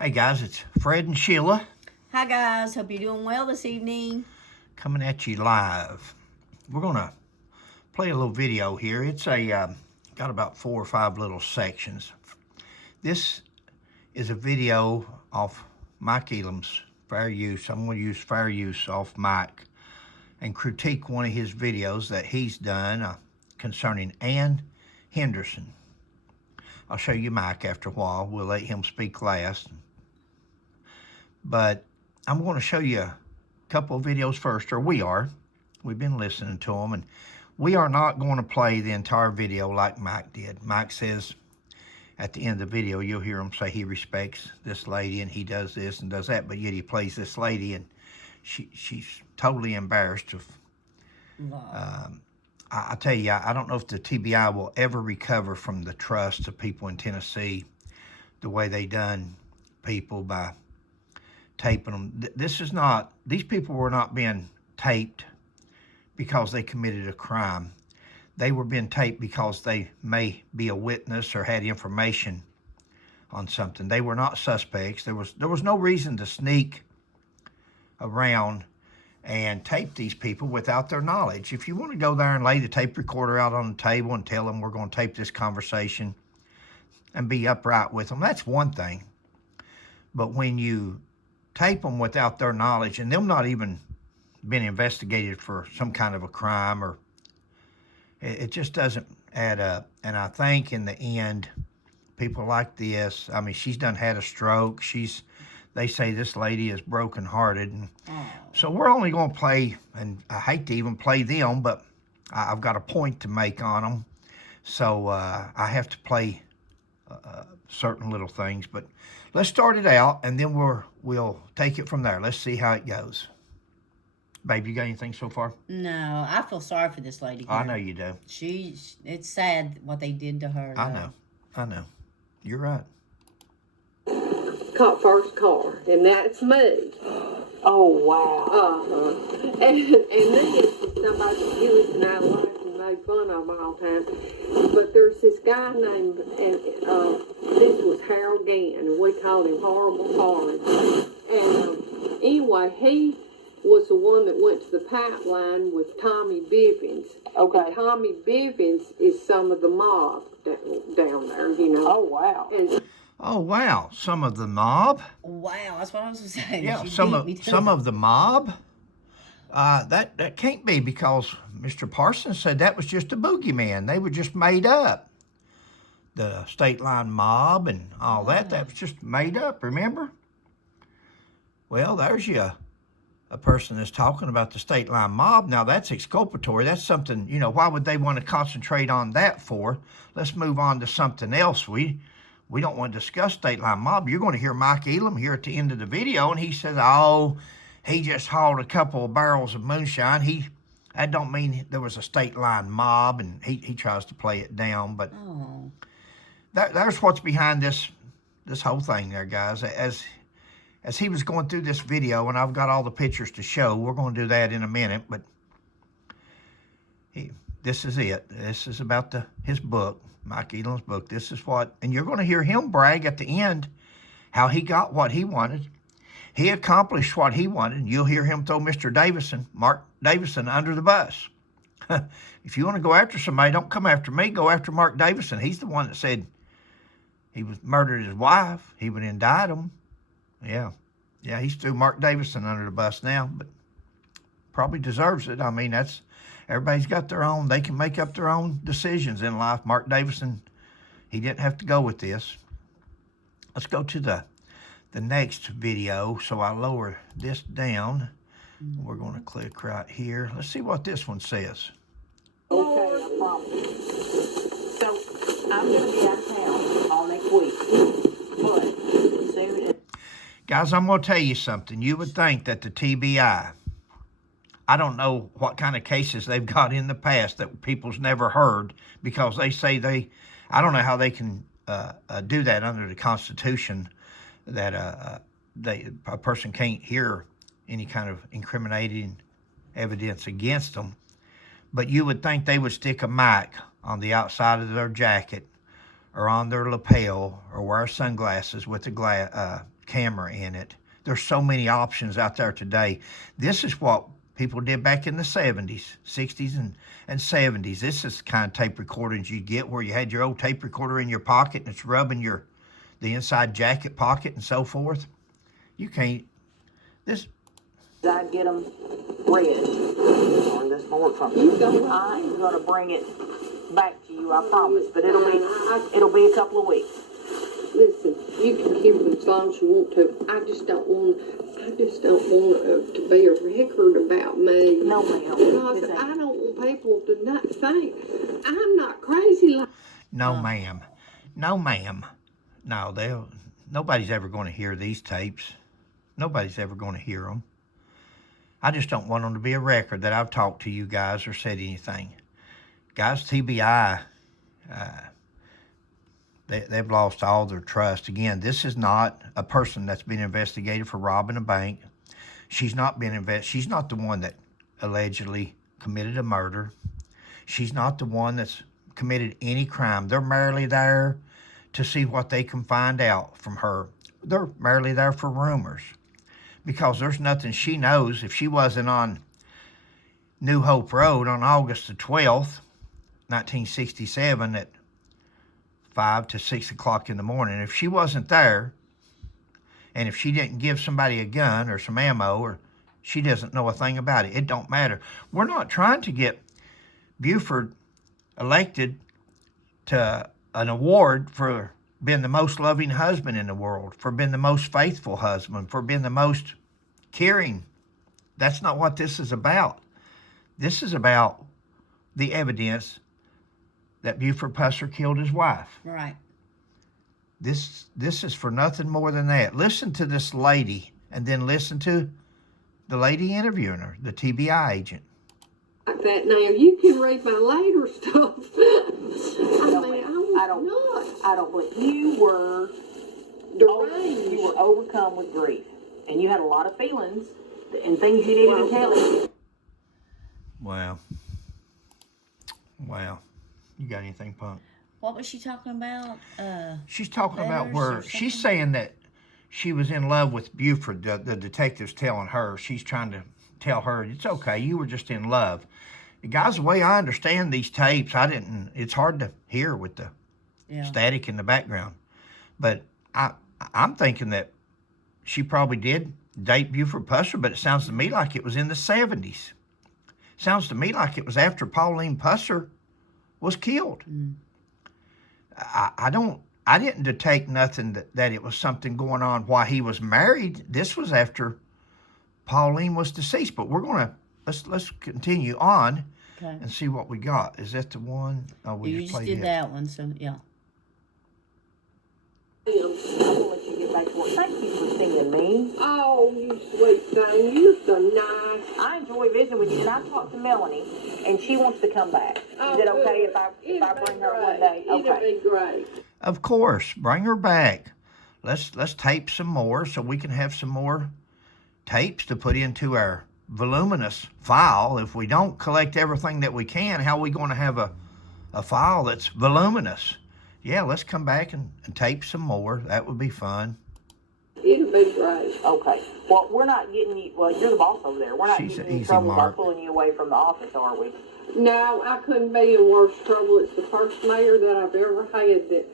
Hey guys, it's Fred and Sheila Hi guys, hope you're doing well this evening. coming at you live. We're gonna play a little video here. It's got about 4 or 5 little sections. This is a video off Mike Elam's fair use. I'm gonna use fair use off Mike and critique one of his videos that he's done concerning Ann Henderson. I'll show you Mike after a while. We'll let him speak last. But I'm going to show you a couple of videos first, or we are. We've been listening to them, and we are not going to play the entire video like Mike did. Mike says at the end of the video, you'll hear him say he respects this lady, and he does this and does that, but yet he plays this lady, and she's totally embarrassed. I tell you, I don't know if the TBI will ever recover from the trust of people in Tennessee, the way they done people by taping them. These people were not being taped because they committed a crime. They were being taped because they may be a witness or had information on something. They were not suspects. There was no reason to sneak around and tape these people without their knowledge. If you want to go there and lay the tape recorder out on the table and tell them we're going to tape this conversation and be upright with them, that's one thing. But when you tape them without their knowledge and them not even been investigated for some kind of a crime, or it just doesn't add up. And I think in the end, people like this, I mean, she's done had a stroke. They say this lady is brokenhearted. And so we're only going to play, and I hate to even play them, but I've got a point to make on them. So I have to play certain little things, but let's start it out, and then we'll take it from there. Let's see how it goes. Babe, you got anything so far? No, I feel sorry for this lady. I know you do. It's sad what they did to her. I know. You're right. Caught first car, and that's me. Oh, wow. And then somebody used and I laughed and made fun of them all the time. But there's this guy named, and this was Harold Gann, and we called him Horrible Horrid. And anyway, he was the one that went to the pipeline with Tommy Bivens. Okay. And Tommy Bivens is some of the mob down there, you know. Oh, wow. And Oh wow, some of the mob. Wow, that's what I was saying. Yeah, She some beat me of to some it. of the mob. That can't be, because Mr. Parsons said that was just a boogeyman. They were just made up. The state line mob and all that was just made up. Remember? Well, there's you. A person that's talking about the state line mob. Now that's exculpatory. That's something, why would they want to concentrate on that for? Let's move on to something else. We don't want to discuss state line mob. You're going to hear Mike Elam here at the end of the video, and he says, he just hauled a couple of barrels of moonshine. That don't mean there was a state line mob, and he tries to play it down. But there's what's behind this whole thing there, guys. As he was going through this video, and I've got all the pictures to show, we're going to do that in a minute, but this is it. This is about his book, Mike Elam's book. This is what, and you're going to hear him brag at the end how he got what he wanted. He accomplished what he wanted. You'll hear him throw Mr. Davidson, Mark Davidson, under the bus. If you want to go after somebody, don't come after me. Go after Mark Davidson. He's the one that said he was murdered his wife. He would indict him. Yeah, he's threw Mark Davidson under the bus now, but probably deserves it. I mean, everybody's got their own. They can make up their own decisions in life. Mark Davidson, he didn't have to go with this. Let's go to the next video. So I lower this down. We're going to click right here. Let's see what this one says. Okay, no problem. So, I'm going to be out of town all next week. But, soon as... Guys, I'm going to tell you something. You would think that the TBI, I don't know what kind of cases they've got in the past that people's never heard, because they say I don't know how they can do that under the Constitution, that a person can't hear any kind of incriminating evidence against them. But you would think they would stick a mic on the outside of their jacket or on their lapel, or wear sunglasses with a camera in it. There's so many options out there today. This is what people did back in the 70s, 60s, and 70s. This is the kind of tape recordings you get where you had your old tape recorder in your pocket and it's rubbing the inside jacket pocket and so forth. You can't, I'd get them red on this board from you. I ain't gonna bring it back to you, I promise, but it'll be a couple of weeks. Listen, you can keep it as long as you want to. I just don't want to be a record about me. No, ma'am. Because I don't want people to not think I'm not crazy like. no, ma'am. No, ma'am. No, nobody's ever going to hear these tapes. Nobody's ever going to hear them. I just don't want them to be a record that I've talked to you guys or said anything. Guys, TBI, they've lost all their trust. Again, this is not a person that's been investigated for robbing a bank. She's not the one that allegedly committed a murder. She's not the one that's committed any crime. They're merely there to see what they can find out from her. They're merely there for rumors, because there's nothing she knows. If she wasn't on New Hope Road on August the 12th, 1967 at 5 to 6 o'clock in the morning, if she wasn't there, and if she didn't give somebody a gun or some ammo, or she doesn't know a thing about it, it don't matter. We're not trying to get Buford elected to an award for being the most loving husband in the world, for being the most faithful husband, for being the most caring. That's not what this is about. This is about the evidence that Buford Pusser killed his wife. Right. This is for nothing more than that. Listen to this lady, and then listen to the lady interviewing her, the TBI agent. Like that now, you can read my later stuff. I don't believe you were deranged. You were overcome with grief, and you had a lot of feelings and things you needed to tell him. Wow. You got anything, Plunk? What was she talking about? She's talking about letters where or she's something? saying that she was in love with Buford. The detective's telling her, she's trying to tell her, it's okay, you were just in love. Guys, the way I understand these tapes, it's hard to hear with the static in the background. But I'm thinking that she probably did date Buford Pusser, but it sounds to me like it was in the 70s. Sounds to me like it was after Pauline Pusser was killed. I didn't detect nothing that it was something going on while he was married. This was after Pauline was deceased. But we're gonna let's continue on and see what we got. Is that the one? Oh, we You just just played did it. that one, so yeah. I will let you get back to work. Thank you for seeing me. Oh, you sweet thing. You're so nice. I enjoy visiting with you, and I talked to Melanie, and she wants to come back. Is it okay if I bring her one day? It'll be great. Of course, bring her back. Let's tape some more so we can have some more tapes to put into our voluminous file. If we don't collect everything that we can, how are we going to have a file that's voluminous? Yeah, let's come back and tape some more. That would be fun. It'll be great. Okay. Well, we're not getting you. Well, you're the boss over there. We're not She's getting an you in easy trouble mark. by pulling you away from the office, are we? No, I couldn't be in worse trouble. It's the first mayor that I've ever had that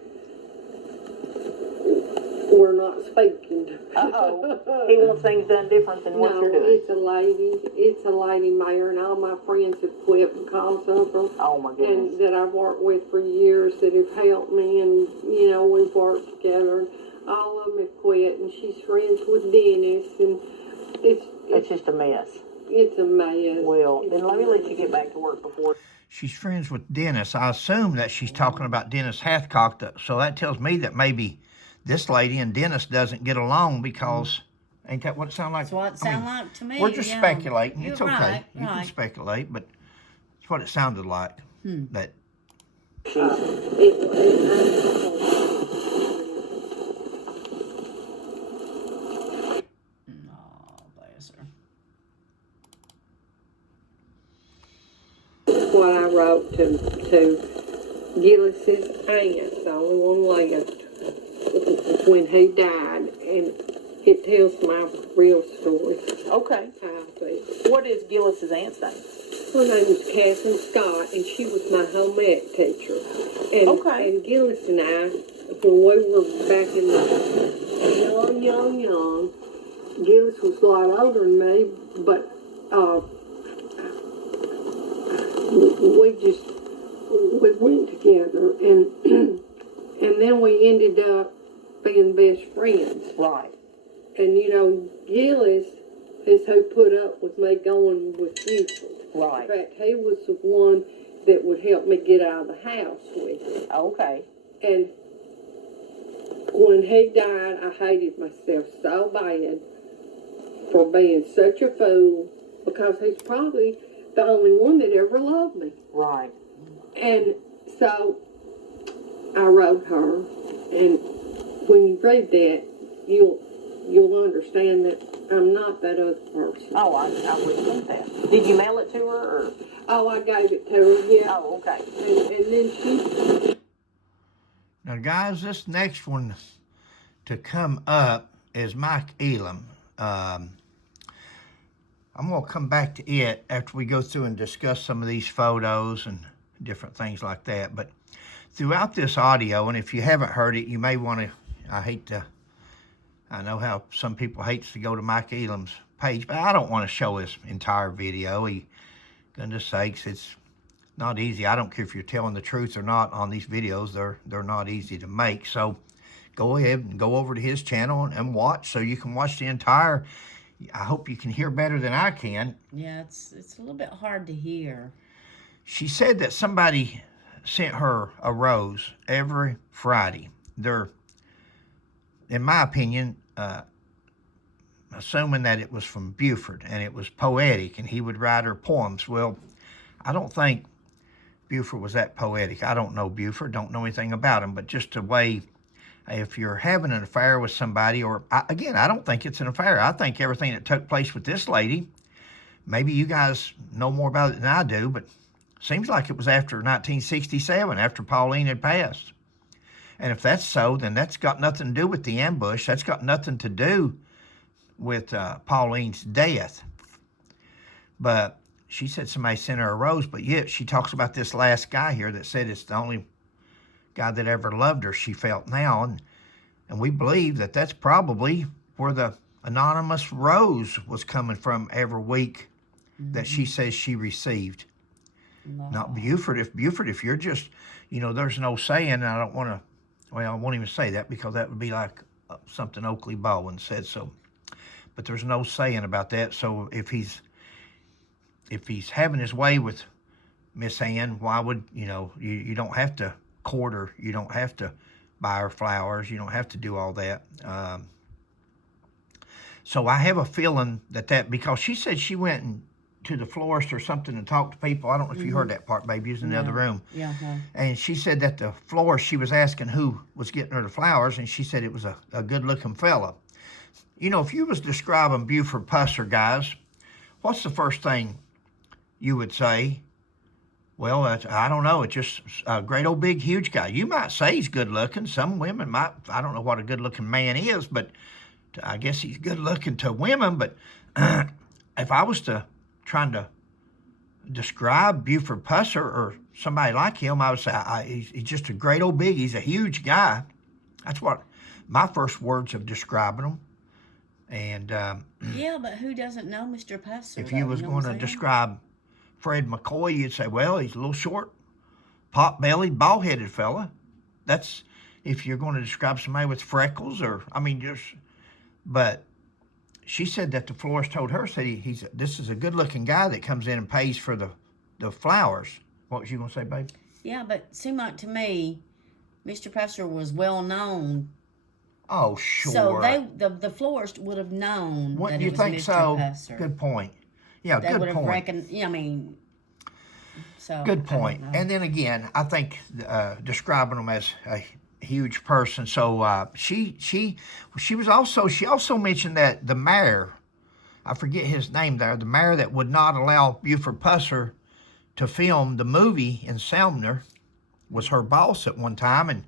we're not speaking to. Uh-oh. He wants things done different than what you're doing. It's a lady mayor, and all my friends have quit because of her. Oh, my goodness. And that I've worked with for years that have helped me, and, we've worked together, and all of them have quit, and she's friends with Dennis, and It's just a mess. it's a mess. Well, then let me let you get back to work before. She's friends with Dennis. I assume that she's talking about Dennis Hathcock, so that tells me that maybe this lady and Dennis doesn't get along because, ain't that what it sounds like? That's what it sounded like to me. We're just yeah. speculating. You're It's okay. right, You can right. speculate, but it's what it sounded like. That Oh, bless her. What I wrote to Gillis's aunt, the only one left, when he died, and it tells my real story, Okay. I think. What is Gillis's aunt's name? Her name was Catherine Scott, and she was my home ec teacher. And, Okay. and Gillis and I, when we were back in the young, Gillis was a lot older than me, but we went together, and and then we ended up being best friends. Right. And Gillis is who put up with me going with Buford. Right. In fact, he was the one that would help me get out of the house with me. Okay. And when he died, I hated myself so bad for being such a fool, because he's probably the only one that ever loved me. Right. And so I wrote her, and when you read that, you'll understand that I'm not that other person. Oh, I would think that. Did you mail it to her, or? Oh, I gave it to her, yeah. Oh, okay. And then she... Now, guys, this next one to come up is Mike Elam. I'm going to come back to it after we go through and discuss some of these photos and different things like that. But throughout this audio, and if you haven't heard it, you may want to, I know how some people hate to go to Mike Elam's page, but I don't want to show his entire video. Goodness sakes, it's not easy. I don't care if you're telling the truth or not on these videos. They're not easy to make. So go ahead and go over to his channel and watch, so you can watch the entire. I hope you can hear better than I can. Yeah, it's a little bit hard to hear. She said that somebody sent her a rose every Friday. They're, in my opinion, assuming that it was from Buford and it was poetic and he would write her poems. Well, I don't think Buford was that poetic. I don't know Buford, don't know anything about him, but just the way, if you're having an affair with somebody, or again, I don't think it's an affair. I think everything that took place with this lady, maybe you guys know more about it than I do, but seems like it was after 1967, after Pauline had passed. And if that's so, then that's got nothing to do with the ambush. That's got nothing to do with Pauline's death. But she said somebody sent her a rose, but yet she talks about this last guy here that said it's the only guy that ever loved her, she felt now. And we believe that that's probably where the anonymous rose was coming from every week that she says she received. No. Not Buford. If you're just, there's no saying, and I don't want to, well, I won't even say that because that would be like something Oakley Baldwin said. So, but there's no saying about that. So if he's having his way with Miss Ann, why would, you don't have to court her. You don't have to buy her flowers. You don't have to do all that. So I have a feeling that because she said she went to the florist or something and talked to people. I don't know if you heard that part, baby. You was in the other room. Yeah. And she said that the florist, she was asking who was getting her the flowers, and she said it was a good-looking fella. If you was describing Buford Pusser, guys, what's the first thing you would say? Well, I don't know. It's just a great old big huge guy. You might say he's good looking. Some women might. I don't know what a good looking man is, but I guess he's good looking to women. But if I was trying to describe Buford Pusser or somebody like him, I would say he's just a great old big. He's a huge guy. That's what my first words of describing him. And Yeah, but who doesn't know Mr. Pusser? if you was going to describe Fred McCoy, you'd say, well, he's a little short, pot-bellied, bald-headed fella. That's if you're going to describe somebody with freckles but she said that the florist told her, said this is a good-looking guy that comes in and pays for the flowers. What was you going to say, babe? Yeah, but it seemed like to me, Mr. Pusser was well known. Oh, sure. So the florist would have known What that you it was think Mr. so? Pusser. Good point. Yeah, They good would have point. reckoned. Yeah, so Good point. And then again, I think describing them as a huge person. So she also mentioned that the mayor, I forget his name there, the mayor that would not allow Buford Pusser to film the movie in Sumner was her boss at one time. And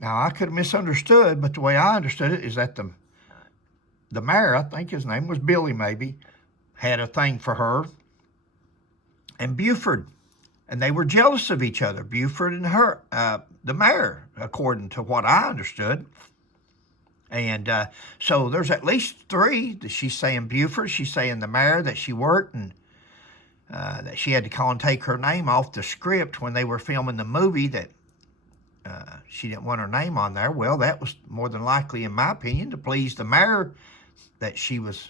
now I could have misunderstood, but the way I understood it is that the mayor, I think his name was Billy maybe, had a thing for her and Buford. And they were jealous of each other, Buford and her, the mayor, according to what I understood. And so there's at least three that she's saying Buford, she's saying the mayor that she worked, and that she had to call and take her name off the script when they were filming the movie, that she didn't want her name on there. Well, that was more than likely, in my opinion, to please the mayor that she was.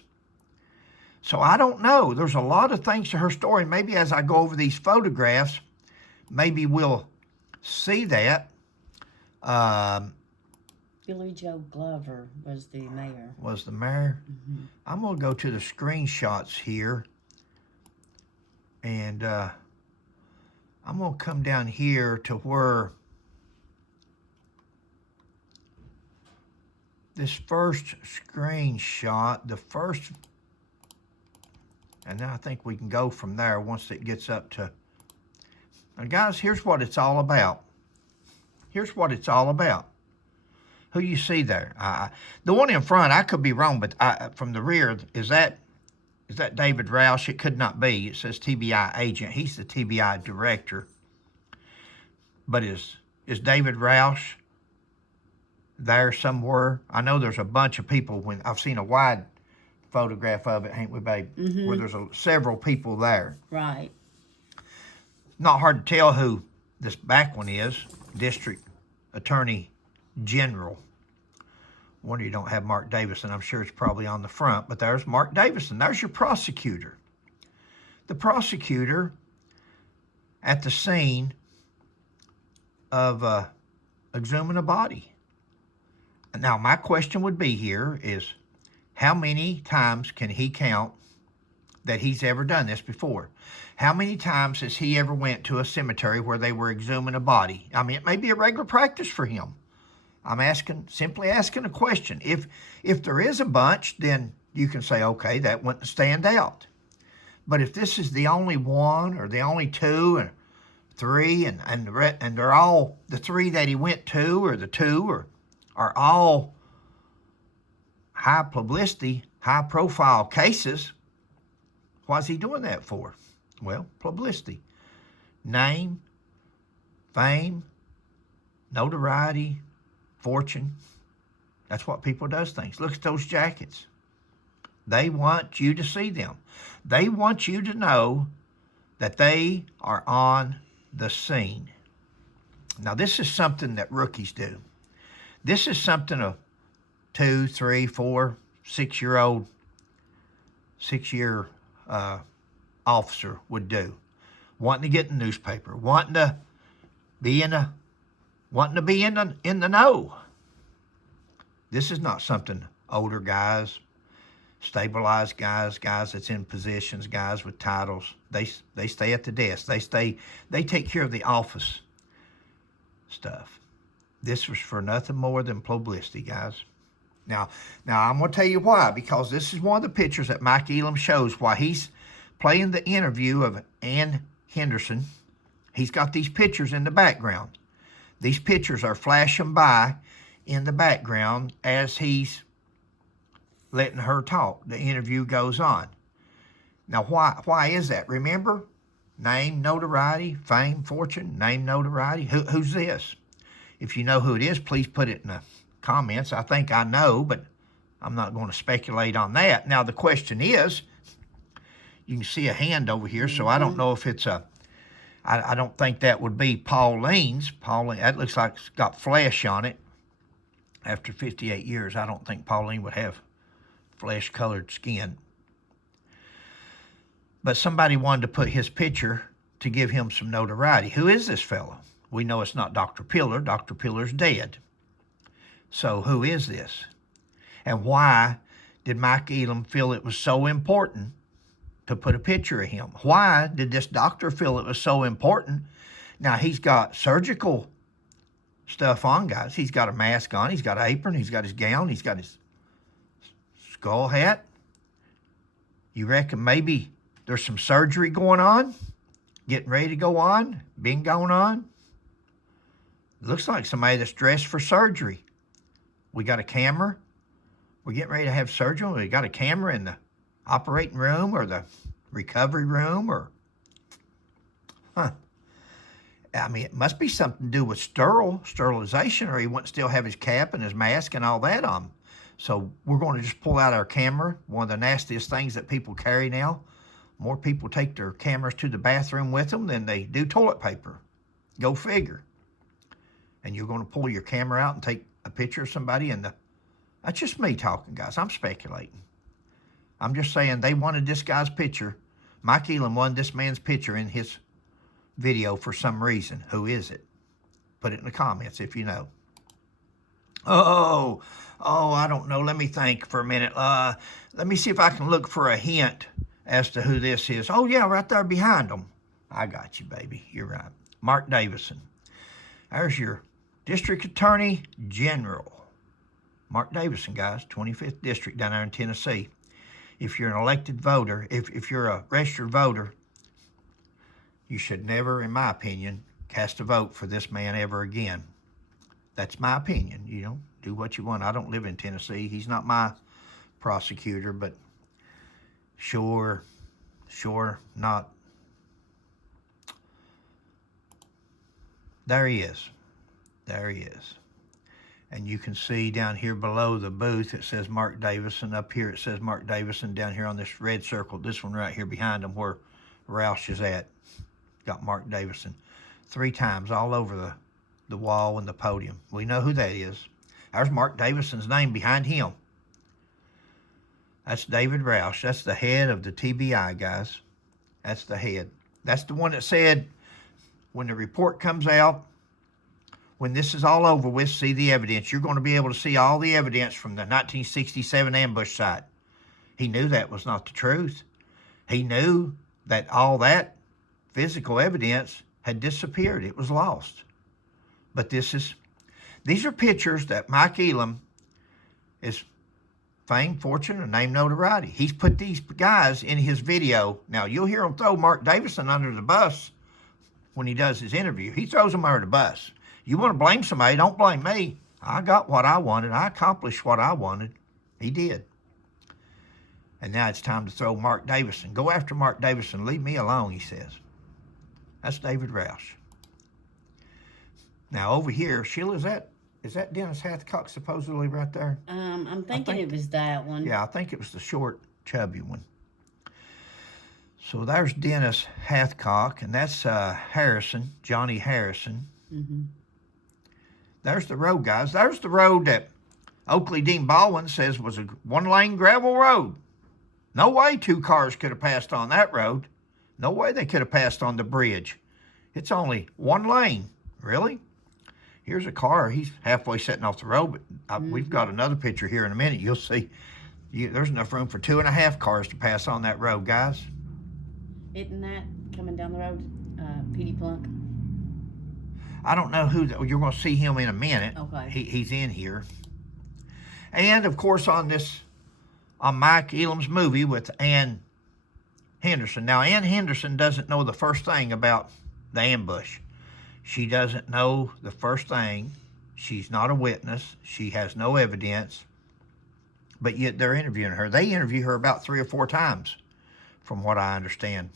So I don't know. There's a lot of things to her story. Maybe as I go over these photographs, maybe we'll see that. Billy Joe Glover was the mayor. Was the mayor? Mm-hmm. I'm going to go to the screenshots here. And I'm going to come down here to where this first screenshot, the first, and then I think we can go from there once it gets up to, now guys, here's what it's all about. Here's what it's all about. Who you see there? The one in front, I could be wrong, but from the rear, is that David Roush? It could not be. It says TBI agent. He's the TBI director. But is David Roush there somewhere? I know there's a bunch of people. When I've seen a wide photograph of it, ain't we, babe? Mm-hmm. Where there's several people there. Right. Not hard to tell who this back one is. District Attorney General. Wonder you don't have Mark Davidson. I'm sure it's probably on the front, but there's Mark Davidson. There's your prosecutor. The prosecutor at the scene of exhuming a body. Now, my question would be here is, how many times can he count that he's ever done this before? How many times has he ever went to a cemetery where they were exhuming a body? I mean, it may be a regular practice for him. I'm simply asking a question. If there is a bunch, then you can say, okay, that wouldn't stand out. But if this is the only one or the only two and three, and they're all, the three that he went to or the two are all high publicity, high profile cases, why's he doing that for? Well, publicity. Name, fame, notoriety, fortune. That's what people does things. Look at those jackets. They want you to see them. They want you to know that they are on the scene. Now, this is something that rookies do. This is something a 2, 3, 4, 6-year-old, 6-year officer would do. Wanting to get in the newspaper, wanting to be in the know. This is not something older guys, stabilized guys that's in positions, guys with titles, they stay at the desk. They take care of the office stuff. This was for nothing more than publicity, guys. Now I'm going to tell you why, because this is one of the pictures that Mike Elam shows while he's playing the interview of Ann Henderson. He's got these pictures in the background. These pictures are flashing by in the background as he's letting her talk. The interview goes on. Now, why is that? Remember, name, notoriety, fame, fortune, name, notoriety. Who's this? If you know who it is, please put it in the comments. I think I know, but I'm not going to speculate on that. Now, the question is, you can see a hand over here, so I don't know if it's I don't think that would be Pauline's. That looks like it's got flesh on it. After 58 years, I don't think Pauline would have flesh-colored skin. But somebody wanted to put his picture to give him some notoriety. Who is this fellow? We know it's not Dr. Pillar. Dr. Pillar's dead. So who is this? And why did Mike Elam feel it was so important to put a picture of him? Why did this doctor feel it was so important? Now, he's got surgical stuff on, guys. He's got a mask on. He's got an apron. He's got his gown. He's got his skull hat. You reckon maybe there's some surgery going on? Getting ready to go on? Been going on? Looks like somebody that's dressed for surgery. We got a camera we're getting ready to have surgery. We got a camera in the operating room or the recovery room or, I mean, it must be something to do with sterilization, or he wouldn't still have his cap and his mask and all that on. So we're going to just pull out our camera, one of the nastiest things that people carry now. More people take their cameras to the bathroom with them than they do toilet paper. Go figure. And you're going to pull your camera out and take a picture of somebody, and that's just me talking, guys. I'm speculating. I'm just saying they wanted this guy's picture. Mike Elam wanted this man's picture in his video for some reason. Who is it? Put it in the comments if you know. Oh, I don't know. Let me think for a minute. Let me see if I can look for a hint as to who this is. Oh, yeah, right there behind them. I got you, baby. You're right. Mark Davidson. There's your District Attorney General. Mark Davidson, guys, 25th District down there in Tennessee. If you're an elected voter, if you're a registered voter, you should never, in my opinion, cast a vote for this man ever again. That's my opinion. You know, do what you want. I don't live in Tennessee. He's not my prosecutor, but sure not. There he is. There he is. And you can see down here below the booth, it says Mark Davidson. Up here, it says Mark Davidson. Down here on this red circle, this one right here behind him where Roush is at, got Mark Davidson 3 times all over the wall and the podium. We know who that is. There's Mark Davidson's name behind him. That's David Roush. That's the head of the TBI, guys. That's the head. That's the one that said, when the report comes out, when this is all over with, see the evidence. You're going to be able to see all the evidence from the 1967 ambush site. He knew that was not the truth. He knew that all that physical evidence had disappeared. It was lost. But these are pictures that Mike Elam is fame, fortune, and name notoriety. He's put these guys in his video. Now, you'll hear him throw Mark Davidson under the bus when he does his interview. He throws him under the bus. You want to blame somebody, don't blame me. I got what I wanted. I accomplished what I wanted. He did. And now it's time to throw Mark Davidson. Go after Mark Davidson. Leave me alone, he says. That's David Roush. Now over here, Sheila, is that Dennis Hathcock supposedly right there? I'm thinking it was that one. Yeah, I think it was the short, chubby one. So there's Dennis Hathcock, and that's Harrison, Johnny Harrison. Mm-hmm. There's the road, guys. There's the road that Oakley Dean Baldwin says was a 1-lane gravel road. No way 2 cars could have passed on that road. No way they could have passed on the bridge. It's only 1 lane. Really? Here's a car. He's halfway setting off the road, but we've got another picture here in a minute. You'll see there's enough room for 2.5 cars to pass on that road, guys. Isn't that coming down the road? P.D. Plunk? I don't know who you're going to see him in a minute. Okay. He's in here. And, of course, on Mike Elam's movie with Ann Henderson. Now, Ann Henderson doesn't know the first thing about the ambush. She doesn't know the first thing. She's not a witness. She has no evidence. But yet they're interviewing her. They interview her about 3 or 4 times, from what I understand.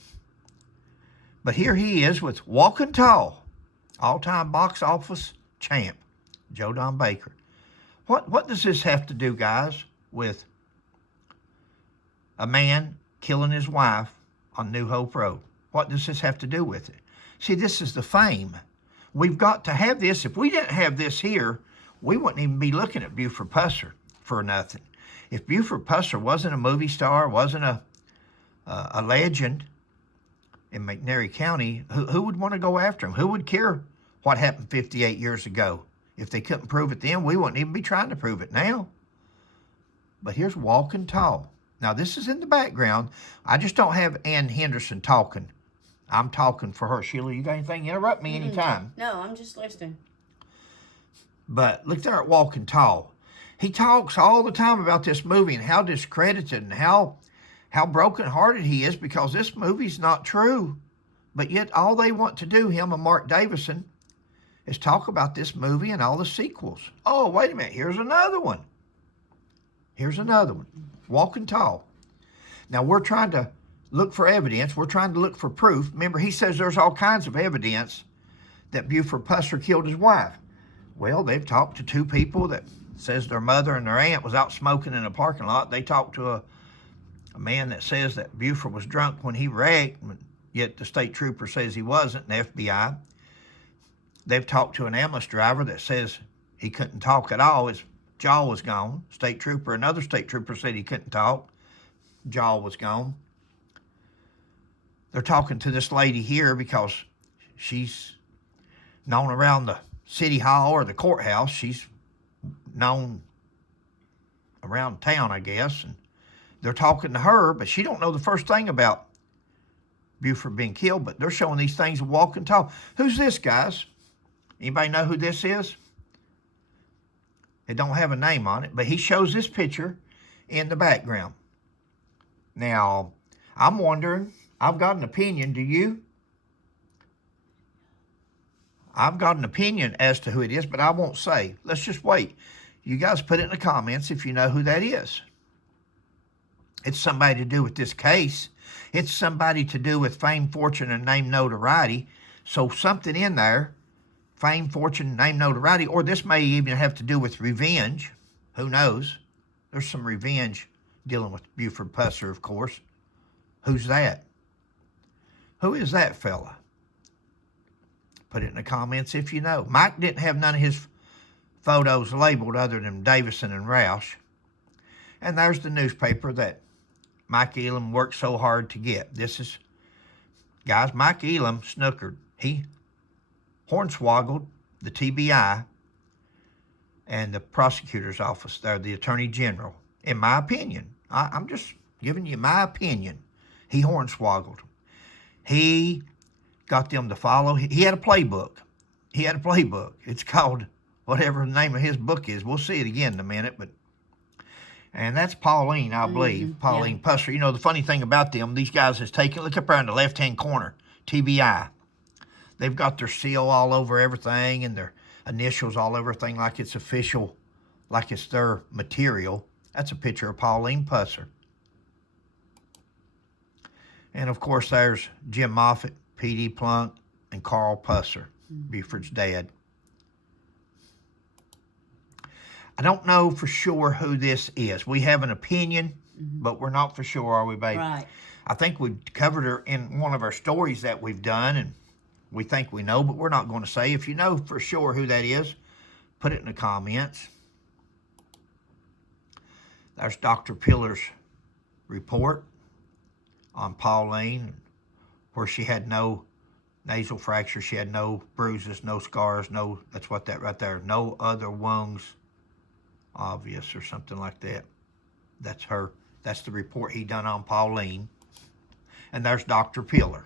But here he is with Walking Tall, all-time box office champ, Joe Don Baker. What does this have to do, guys, with a man killing his wife on New Hope Road? What does this have to do with it? See, this is the fame. We've got to have this. If we didn't have this here, we wouldn't even be looking at Buford Pusser for nothing. If Buford Pusser wasn't a movie star, wasn't a legend in McNairy County, who would want to go after him? Who would care what happened 58 years ago? If they couldn't prove it then, we wouldn't even be trying to prove it now. But here's Walking Tall. Now, this is in the background. I just don't have Ann Henderson talking. I'm talking for her. Sheila, you got anything? Interrupt me anytime. No, I'm just listening. But look there at Walking Tall. He talks all the time about this movie and how discredited and how brokenhearted he is because this movie's not true. But yet all they want to do, him and Mark Davidson, is talk about this movie and all the sequels. Oh, wait a minute. Here's another one. Here's another one, walking tall. Now, we're trying to look for evidence. We're trying to look for proof. Remember, he says there's all kinds of evidence that Buford Pusser killed his wife. Well, they've talked to two people that says their mother and their aunt was out smoking in a parking lot. They talked to a man that says that Buford was drunk when he wrecked, yet the state trooper says he wasn't, the FBI. They've talked to an ambulance driver that says he couldn't talk at all. His jaw was gone. Another state trooper said he couldn't talk. Jaw was gone. They're talking to this lady here because she's known around the city hall or the courthouse. She's known around town, I guess, and they're talking to her, but she don't know the first thing about Buford being killed, but they're showing these things of walking tall. Who's this, guys? Anybody know who this is? It don't have a name on it, but he shows this picture in the background. Now, I'm wondering, I've got an opinion, do you? I've got an opinion as to who it is, but I won't say. Let's just wait. You guys put it in the comments if you know who that is. It's somebody to do with this case. It's somebody to do with fame, fortune, and name notoriety. So something in there, fame, fortune, name notoriety, or this may even have to do with revenge. Who knows? There's some revenge dealing with Buford Pusser, of course. Who's that? Who is that fella? Put it in the comments if you know. Mike didn't have none of his photos labeled other than Davidson and Roush. And there's the newspaper that Mike Elam worked so hard to get. This is, guys, Mike Elam snookered. He hornswoggled the TBI and the prosecutor's office there, the attorney general, in my opinion. I'm just giving you my opinion. He hornswoggled them. He got them to follow. He had a playbook. It's called whatever the name of his book is. We'll see it again in a minute, and that's Pauline, I believe. Pauline Pusser. You know, the funny thing about them, these guys has taken, look up there in the left-hand corner, TBI. They've got their seal all over everything and their initials all over everything like it's official, like it's their material. That's a picture of Pauline Pusser. And, of course, there's Jim Moffitt, P.D. Plunk, and Carl Pusser, Buford's dad. I don't know for sure who this is. We have an opinion, but we're not for sure, are we, babe? Right. I think we covered her in one of our stories that we've done, and we think we know, but we're not going to say. If you know for sure who that is, put it in the comments. There's Dr. Pillar's report on Pauline, where she had no nasal fracture, she had no bruises, no scars, that's what that right there, no other wounds obvious or something like that. That's her. That's the report he done on Pauline. And there's Dr. Pillar.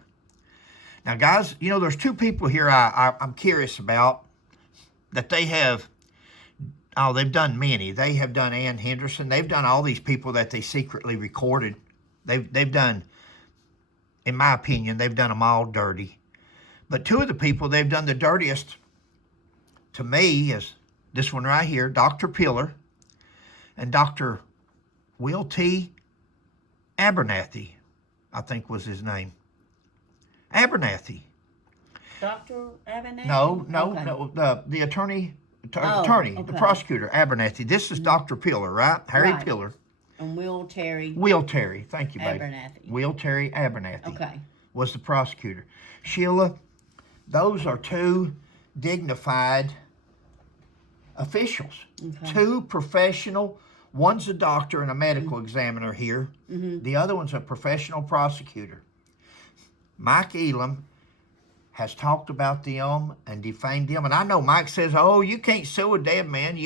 Now, guys, you know, there's two people here I'm curious about that they have, they've done many. They have done Ann Henderson. They've done all these people that they secretly recorded. They've done, in my opinion, they've done them all dirty. But two of the people they've done the dirtiest to me is this one right here, Dr. Pillar and Dr. Will T. Abernathy, I think was his name. Abernathy. Dr. Abernathy? No, Okay. the attorney, Okay. the prosecutor, Abernathy. This is Dr. Pillar, right? Harry Right. Pillar. And Will Terry Thank you, baby. Abernathy. Will Terry Abernathy. Okay. Was the prosecutor. Sheila, those are two dignified officials. Okay. Two professional, one's a doctor and a medical examiner here. The other one's a professional prosecutor. Mike Elam has talked about them and defamed them. And I know Mike says, oh, you can't sue a dead man.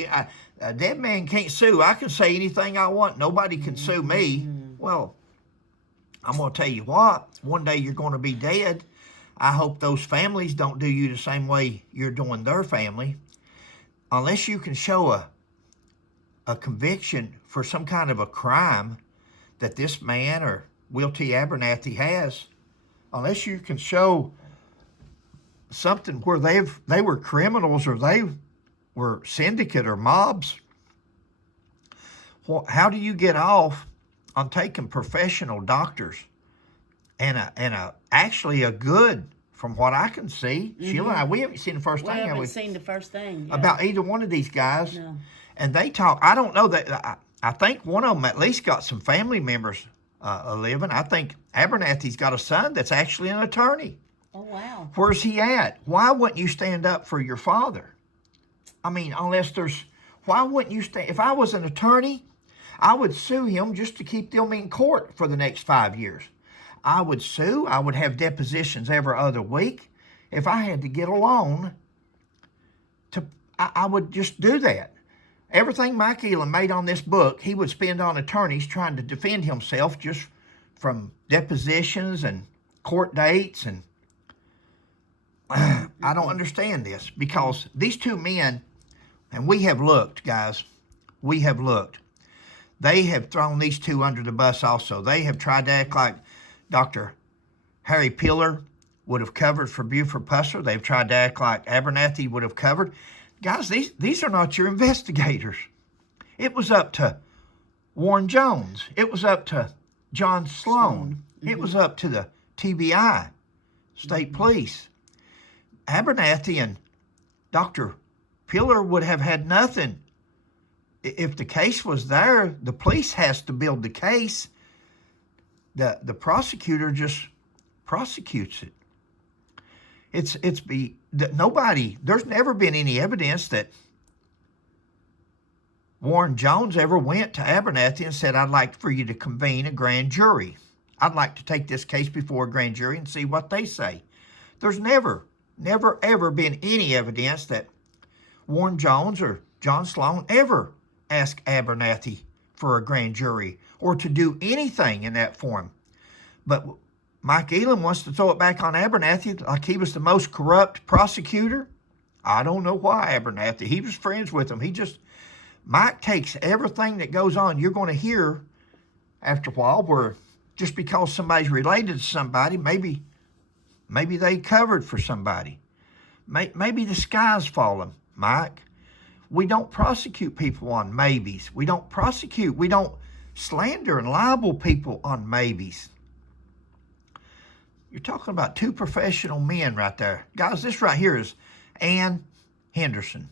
A dead man can't sue. I can say anything I want. Nobody can sue me. Well, I'm going to tell you what. One day you're going to be dead. I hope those families don't do you the same way you're doing their family. Unless you can show a conviction for some kind of a crime that this man or Will T. Abernathy has, unless you can show something where they were criminals or they were syndicate or mobs, How do you get off on taking professional doctors and actually a good, from what I can see, Sheila and I, we haven't seen the first We thing, have haven't we? seen the first thing. Yeah. About either one of these guys. No. And they talk, I don't know that, I think one of them at least got some family members living. I think Abernathy's got a son that's actually an attorney. Oh, wow. Where's he at? Why wouldn't you stand up for your father? I mean, why wouldn't you stand? If I was an attorney, I would sue him just to keep them in court for the next 5 years. I would sue. I would have depositions every other week. If I had to get a loan, I would just do that. Everything Mike Elam made on this book, he would spend on attorneys trying to defend himself just from depositions and court dates. And I don't understand this, because these two men, and we have looked, guys, we have looked. They have thrown these two under the bus also. They have tried to act like Dr. Harry Pillar would have covered for Buford Pusser. They've tried to act like Abernathy would have covered. Guys, these are not your investigators. It was up to Warren Jones. It was up to John Sloan. It was up to the TBI, State Police. Abernathy and Dr. Pillar would have had nothing. If the case was there, the police has to build the case. The prosecutor just prosecutes it. There's never been any evidence that Warren Jones ever went to Abernathy and said, I'd like for you to convene a grand jury. I'd like to take this case before a grand jury and see what they say. There's never, ever been any evidence that Warren Jones or John Sloan ever asked Abernathy for a grand jury or to do anything in that form. But Mike Elam wants to throw it back on Abernathy like he was the most corrupt prosecutor. I don't know why Abernathy. He was friends with him. Mike takes everything that goes on. You're going to hear after a while where just because somebody's related to somebody, maybe they covered for somebody. Maybe the sky's falling, Mike. We don't prosecute people on maybes. We don't slander and libel people on maybes. You're talking about two professional men right there. Guys, this right here is Ann Henderson.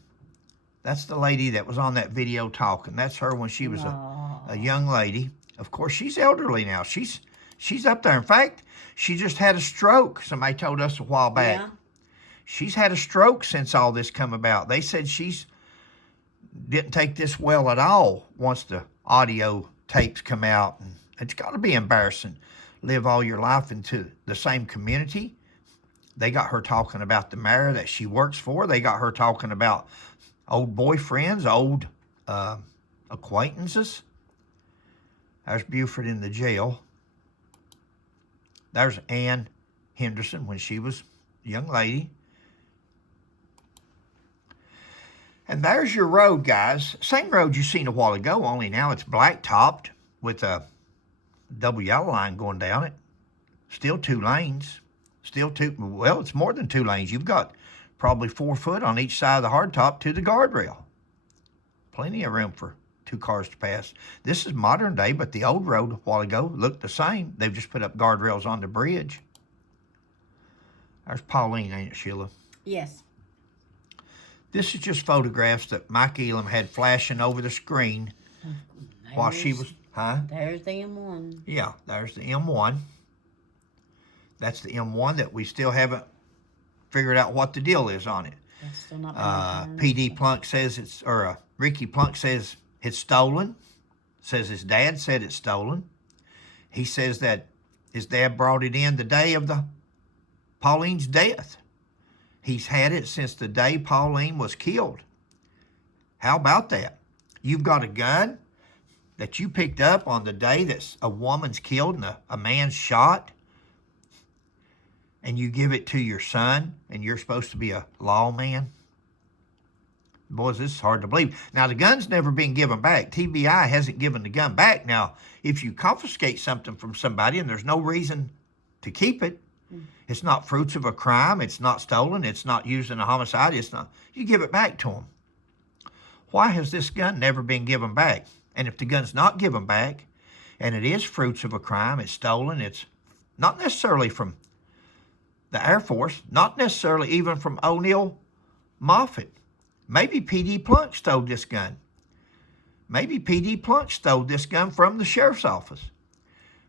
That's the lady that was on that video talking. That's her when she was a young lady. Of course, she's elderly now. She's up there. In fact, she just had a stroke. Somebody told us a while back. Yeah. She's had a stroke since all this come about. They said she's didn't take this well at all once the audio tapes come out. And it's got to be embarrassing. Live all your life into the same community. They got her talking about the mayor that she works for. They got her talking about old boyfriends, old acquaintances. There's Buford in the jail. There's Ann Henderson when she was a young lady. And there's your road, guys. Same road you seen a while ago, only now it's black-topped with a double yellow line going down it. Still 2 lanes. It's more than 2 lanes. You've got probably 4 foot on each side of the hardtop to the guardrail. Plenty of room for 2 cars to pass. This is modern day, but the old road a while ago looked the same. They've just put up guardrails on the bridge. There's Pauline, ain't it, Sheila? Yes. This is just photographs that Mike Elam had flashing over the screen while she was... There's the M1. Yeah, there's the M1. That's the M1 that we still haven't figured out what the deal is on it. That's still not PD Plunk says Ricky Plunk says it's stolen. Says his dad said it's stolen. He says that his dad brought it in the day of Pauline's death. He's had it since the day Pauline was killed. How about that? You've got a gun that you picked up on the day that a woman's killed and a man's shot, and you give it to your son, and you're supposed to be a lawman? Boys, this is hard to believe. Now, the gun's never been given back. TBI hasn't given the gun back. Now, if you confiscate something from somebody and there's no reason to keep it, it's not fruits of a crime, it's not stolen, it's not used in a homicide, you give it back to them. Why has this gun never been given back? And if the gun's not given back, and it is fruits of a crime, it's stolen, it's not necessarily from the Air Force, not necessarily even from O'Neill Moffett. Maybe P.D. Plunk stole this gun. Maybe P.D. Plunk stole this gun from the sheriff's office.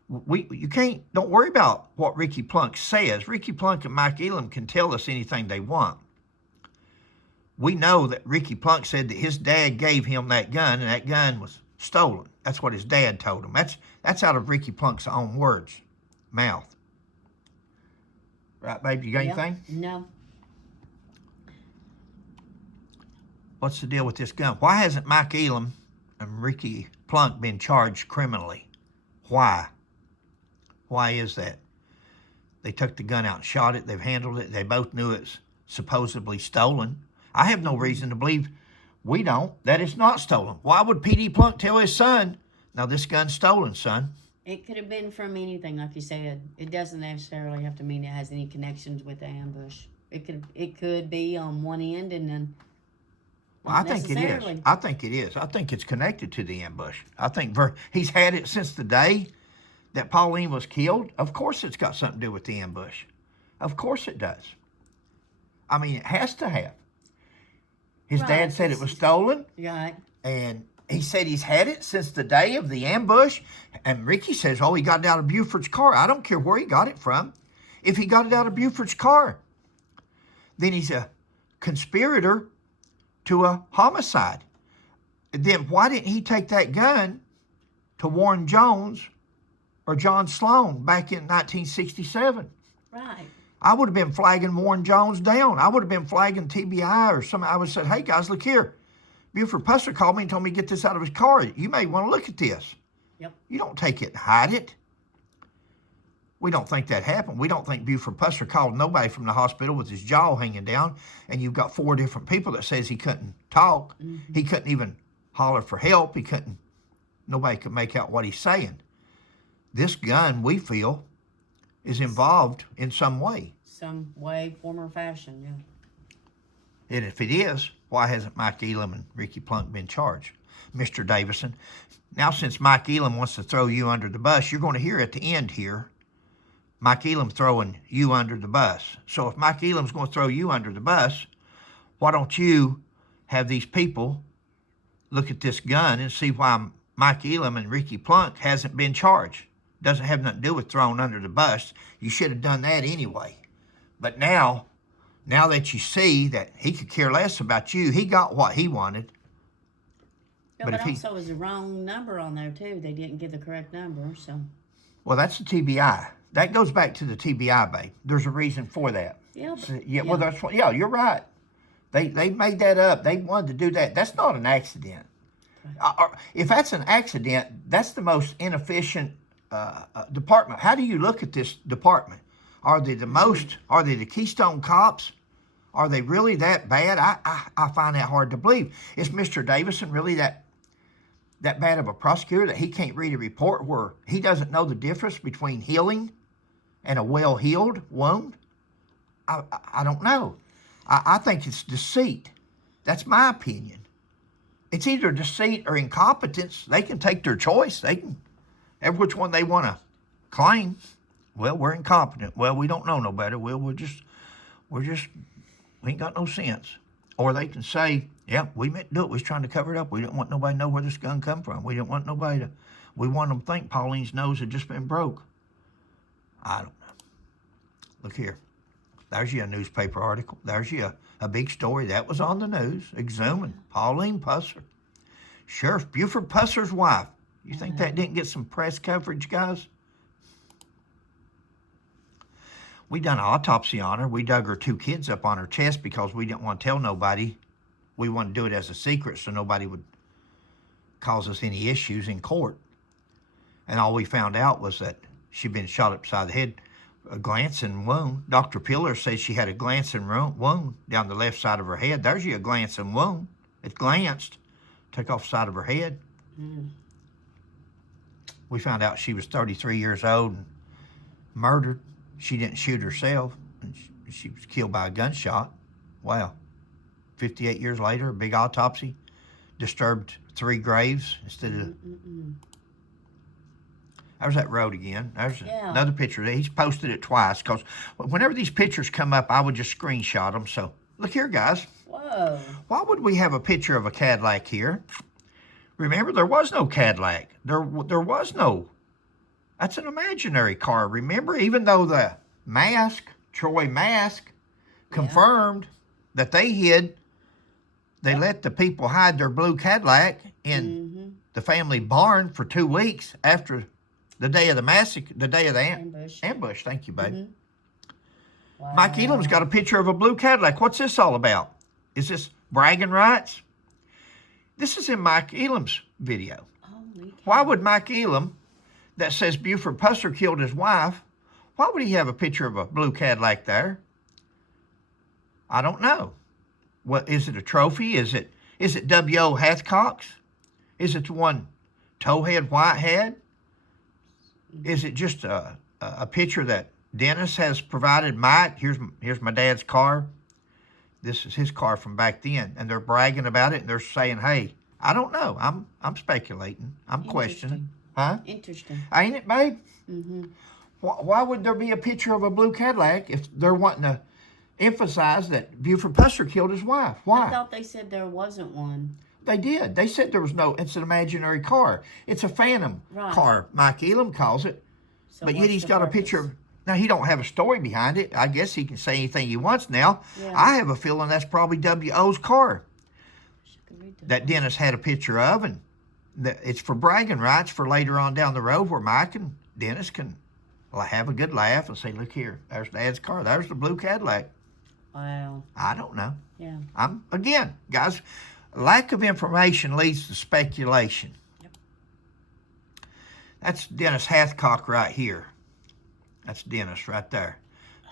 Don't worry about what Ricky Plunk says. Ricky Plunk and Mike Elam can tell us anything they want. We know that Ricky Plunk said that his dad gave him that gun, and that gun was stolen. That's what his dad told him. That's out of Ricky Plunk's own words, mouth. Right, babe? You got anything? No. What's the deal with this gun? Why hasn't Mike Elam and Ricky Plunk been charged criminally? Why? Why is that? They took the gun out and shot it. They've handled it. They both knew it's supposedly stolen. I have no reason to believe that it's not stolen. Why would P.D. Plunk tell his son, "Now this gun's stolen, son"? It could have been from anything, like you said. It doesn't necessarily have to mean it has any connections with the ambush. It could be on one end and then. Well, I think it is. I think it is. I think it's connected to the ambush. I think he's had it since the day that Pauline was killed. Of course it's got something to do with the ambush. Of course it does. I mean, it has to have. His dad said it was stolen. Right. And he said he's had it since the day of the ambush. And Ricky says, oh, he got it out of Buford's car. I don't care where he got it from. If he got it out of Buford's car, then he's a conspirator to a homicide. Then why didn't he take that gun to Warren Jones or John Sloan back in 1967? Right. I would have been flagging Warren Jones down. I would have been flagging TBI or something. I would have said, hey, guys, look here. Buford Pusser called me and told me to get this out of his car. You may want to look at this. Yep. You don't take it and hide it. We don't think that happened. We don't think Buford Pusser called nobody from the hospital with his jaw hanging down, and you've got 4 different people that says he couldn't talk. Mm-hmm. He couldn't even holler for help. Nobody could make out what he's saying. This gun, we feel, is involved in some way. Some way, form, or fashion, yeah. And if it is, why hasn't Mike Elam and Ricky Plunk been charged? Mr. Davidson, now since Mike Elam wants to throw you under the bus, you're going to hear at the end here, Mike Elam throwing you under the bus. So if Mike Elam's going to throw you under the bus, why don't you have these people look at this gun and see why Mike Elam and Ricky Plunk hasn't been charged? Doesn't have nothing to do with thrown under the bus. You should have done that anyway. But now that you see that he could care less about you, he got what he wanted. Yeah, but also it was the wrong number on there too. They didn't give the correct number, so. Well, that's the TBI. That goes back to the TBI, babe. There's a reason for that. Yeah. So, well, that's what. Yeah, you're right. They made that up. They wanted to do that. That's not an accident. If that's an accident, that's the most inefficient department. How do you look at this department? Are they the Keystone Cops? Are they really that bad? I find that hard to believe. Is Mr. Davidson really that bad of a prosecutor that he can't read a report where he doesn't know the difference between healing and a well-healed wound? I don't know. I think it's deceit. That's my opinion. It's either deceit or incompetence. They can take their choice. They can, every which one they want to claim. Well, we're incompetent. Well, we don't know no better. Well, we ain't got no sense. Or they can say, yeah, we meant to do it. We was trying to cover it up. We didn't want nobody to know where this gun come from. We want them to think Pauline's nose had just been broke. I don't know. Look here. There's you a newspaper article. There's you a big story. That was on the news. Exhuming Pauline Pusser. Sheriff Buford Pusser's wife. You think that didn't get some press coverage, guys? We done an autopsy on her. We dug her 2 kids up on her chest because we didn't want to tell nobody. We wanted to do it as a secret so nobody would cause us any issues in court. And all we found out was that she'd been shot upside the head, a glancing wound. Dr. Pillar says she had a glancing wound down the left side of her head. There's you a glancing wound. It glanced, took off the side of her head. Mm. We found out she was 33 years old and murdered. She didn't shoot herself. She was killed by a gunshot. Wow. 58 years later, a big autopsy. Disturbed 3 graves instead of. There's that road again. There's another picture. He's posted it twice because whenever these pictures come up, I would just screenshot them. So look here, guys. Whoa. Why would we have a picture of a Cadillac here? Remember, there was no Cadillac. There was no. That's an imaginary car. Remember, even though the Troy Mask, confirmed that they hid, they let the people hide their blue Cadillac in the family barn for 2 weeks after the day of the massacre, the day of the ambush. Thank you, babe. Wow. Mike Elam's got a picture of a blue Cadillac. What's this all about? Is this bragging rights? This is in Mike Elam's video. Why would Mike Elam, that says Buford Pusser killed his wife, why would he have a picture of a blue Cadillac there? I don't know. What is it? A trophy? Is it W.O. Hathcock's? Is it the one Towhead White had? Is it just a picture that Dennis has provided Mike? Here's my dad's car. This is his car from back then, and they're bragging about it, and they're saying, "Hey, I don't know. I'm speculating. I'm questioning." Huh? Interesting. Ain't it, babe? Mm-hmm. Why would there be a picture of a blue Cadillac if they're wanting to emphasize that Buford Pusser killed his wife? Why? I thought they said there wasn't one. They did. They said there was no. It's an imaginary car. It's a phantom car. Mike Elam calls it. So but yet he's got a picture of. Now, he don't have a story behind it. I guess he can say anything he wants now. Yeah. I have a feeling that's probably W.O.'s car that Dennis had a picture of, and it's for bragging rights for later on down the road where Mike and Dennis can have a good laugh and say, look here, there's Dad's car. There's the blue Cadillac. Wow. I don't know. Yeah. Again, guys, lack of information leads to speculation. Yep. That's Dennis Hathcock right here. That's Dennis right there.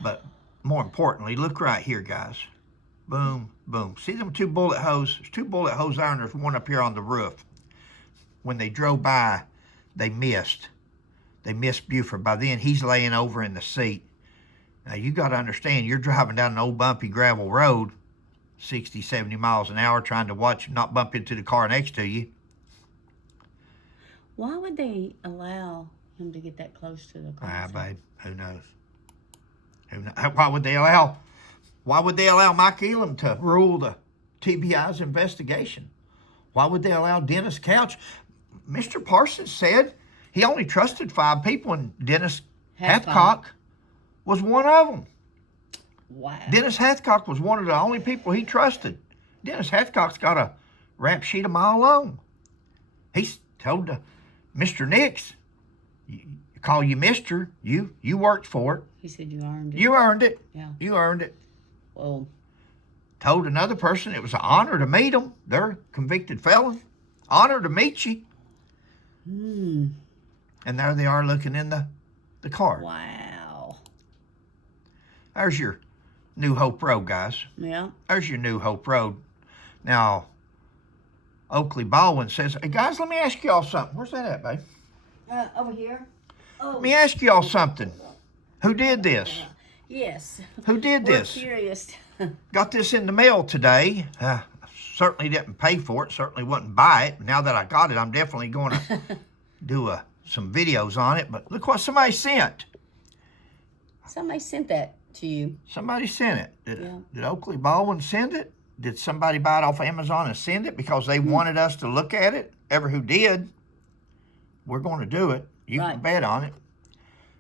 But more importantly, look right here, guys. Boom, boom. See them 2 bullet holes? There's 2 bullet holes there, and there's one up here on the roof. When they drove by, they missed. They missed Buford. By then, he's laying over in the seat. Now, you got to understand, you're driving down an old bumpy gravel road, 60, 70 miles an hour, trying to watch not bump into the car next to you. Why would they allow him to get that close to the car? Babe, who knows? Why would they allow Mike Elam to rule the TBI's investigation? Why would they allow Dennis Couch? Mr. Parsons said he only trusted 5 people, and Dennis Hathcock was one of them. Wow. Dennis Hathcock was one of the only people he trusted. Dennis Hathcock's got a rap sheet a mile long. He's told Mr. Nix, call you Mr. You worked for it. He said you earned it. You earned it. Yeah. You earned it. Well, Told another person it was an honor to meet them. They're a convicted felon. Honor to meet you. And there they are looking in the car. wow. There's your New Hope Road, guys. Yeah. There's your New Hope Road. Now, Oakley Baldwin says, hey, guys, let me ask y'all something. Where's that at, babe? Over here. Oh. Let me ask y'all something. Who did this? Yes. Who did We're this? curious. Got this in the mail today. Certainly didn't pay for it. Certainly wouldn't buy it. Now that I got it, I'm definitely going to do some videos on it. But look what somebody sent. Somebody sent that to you. Somebody sent it. Did Oakley Baldwin send it? Did somebody buy it off Amazon and send it because they wanted us to look at it? Ever who did, we're going to do it. You can bet on it.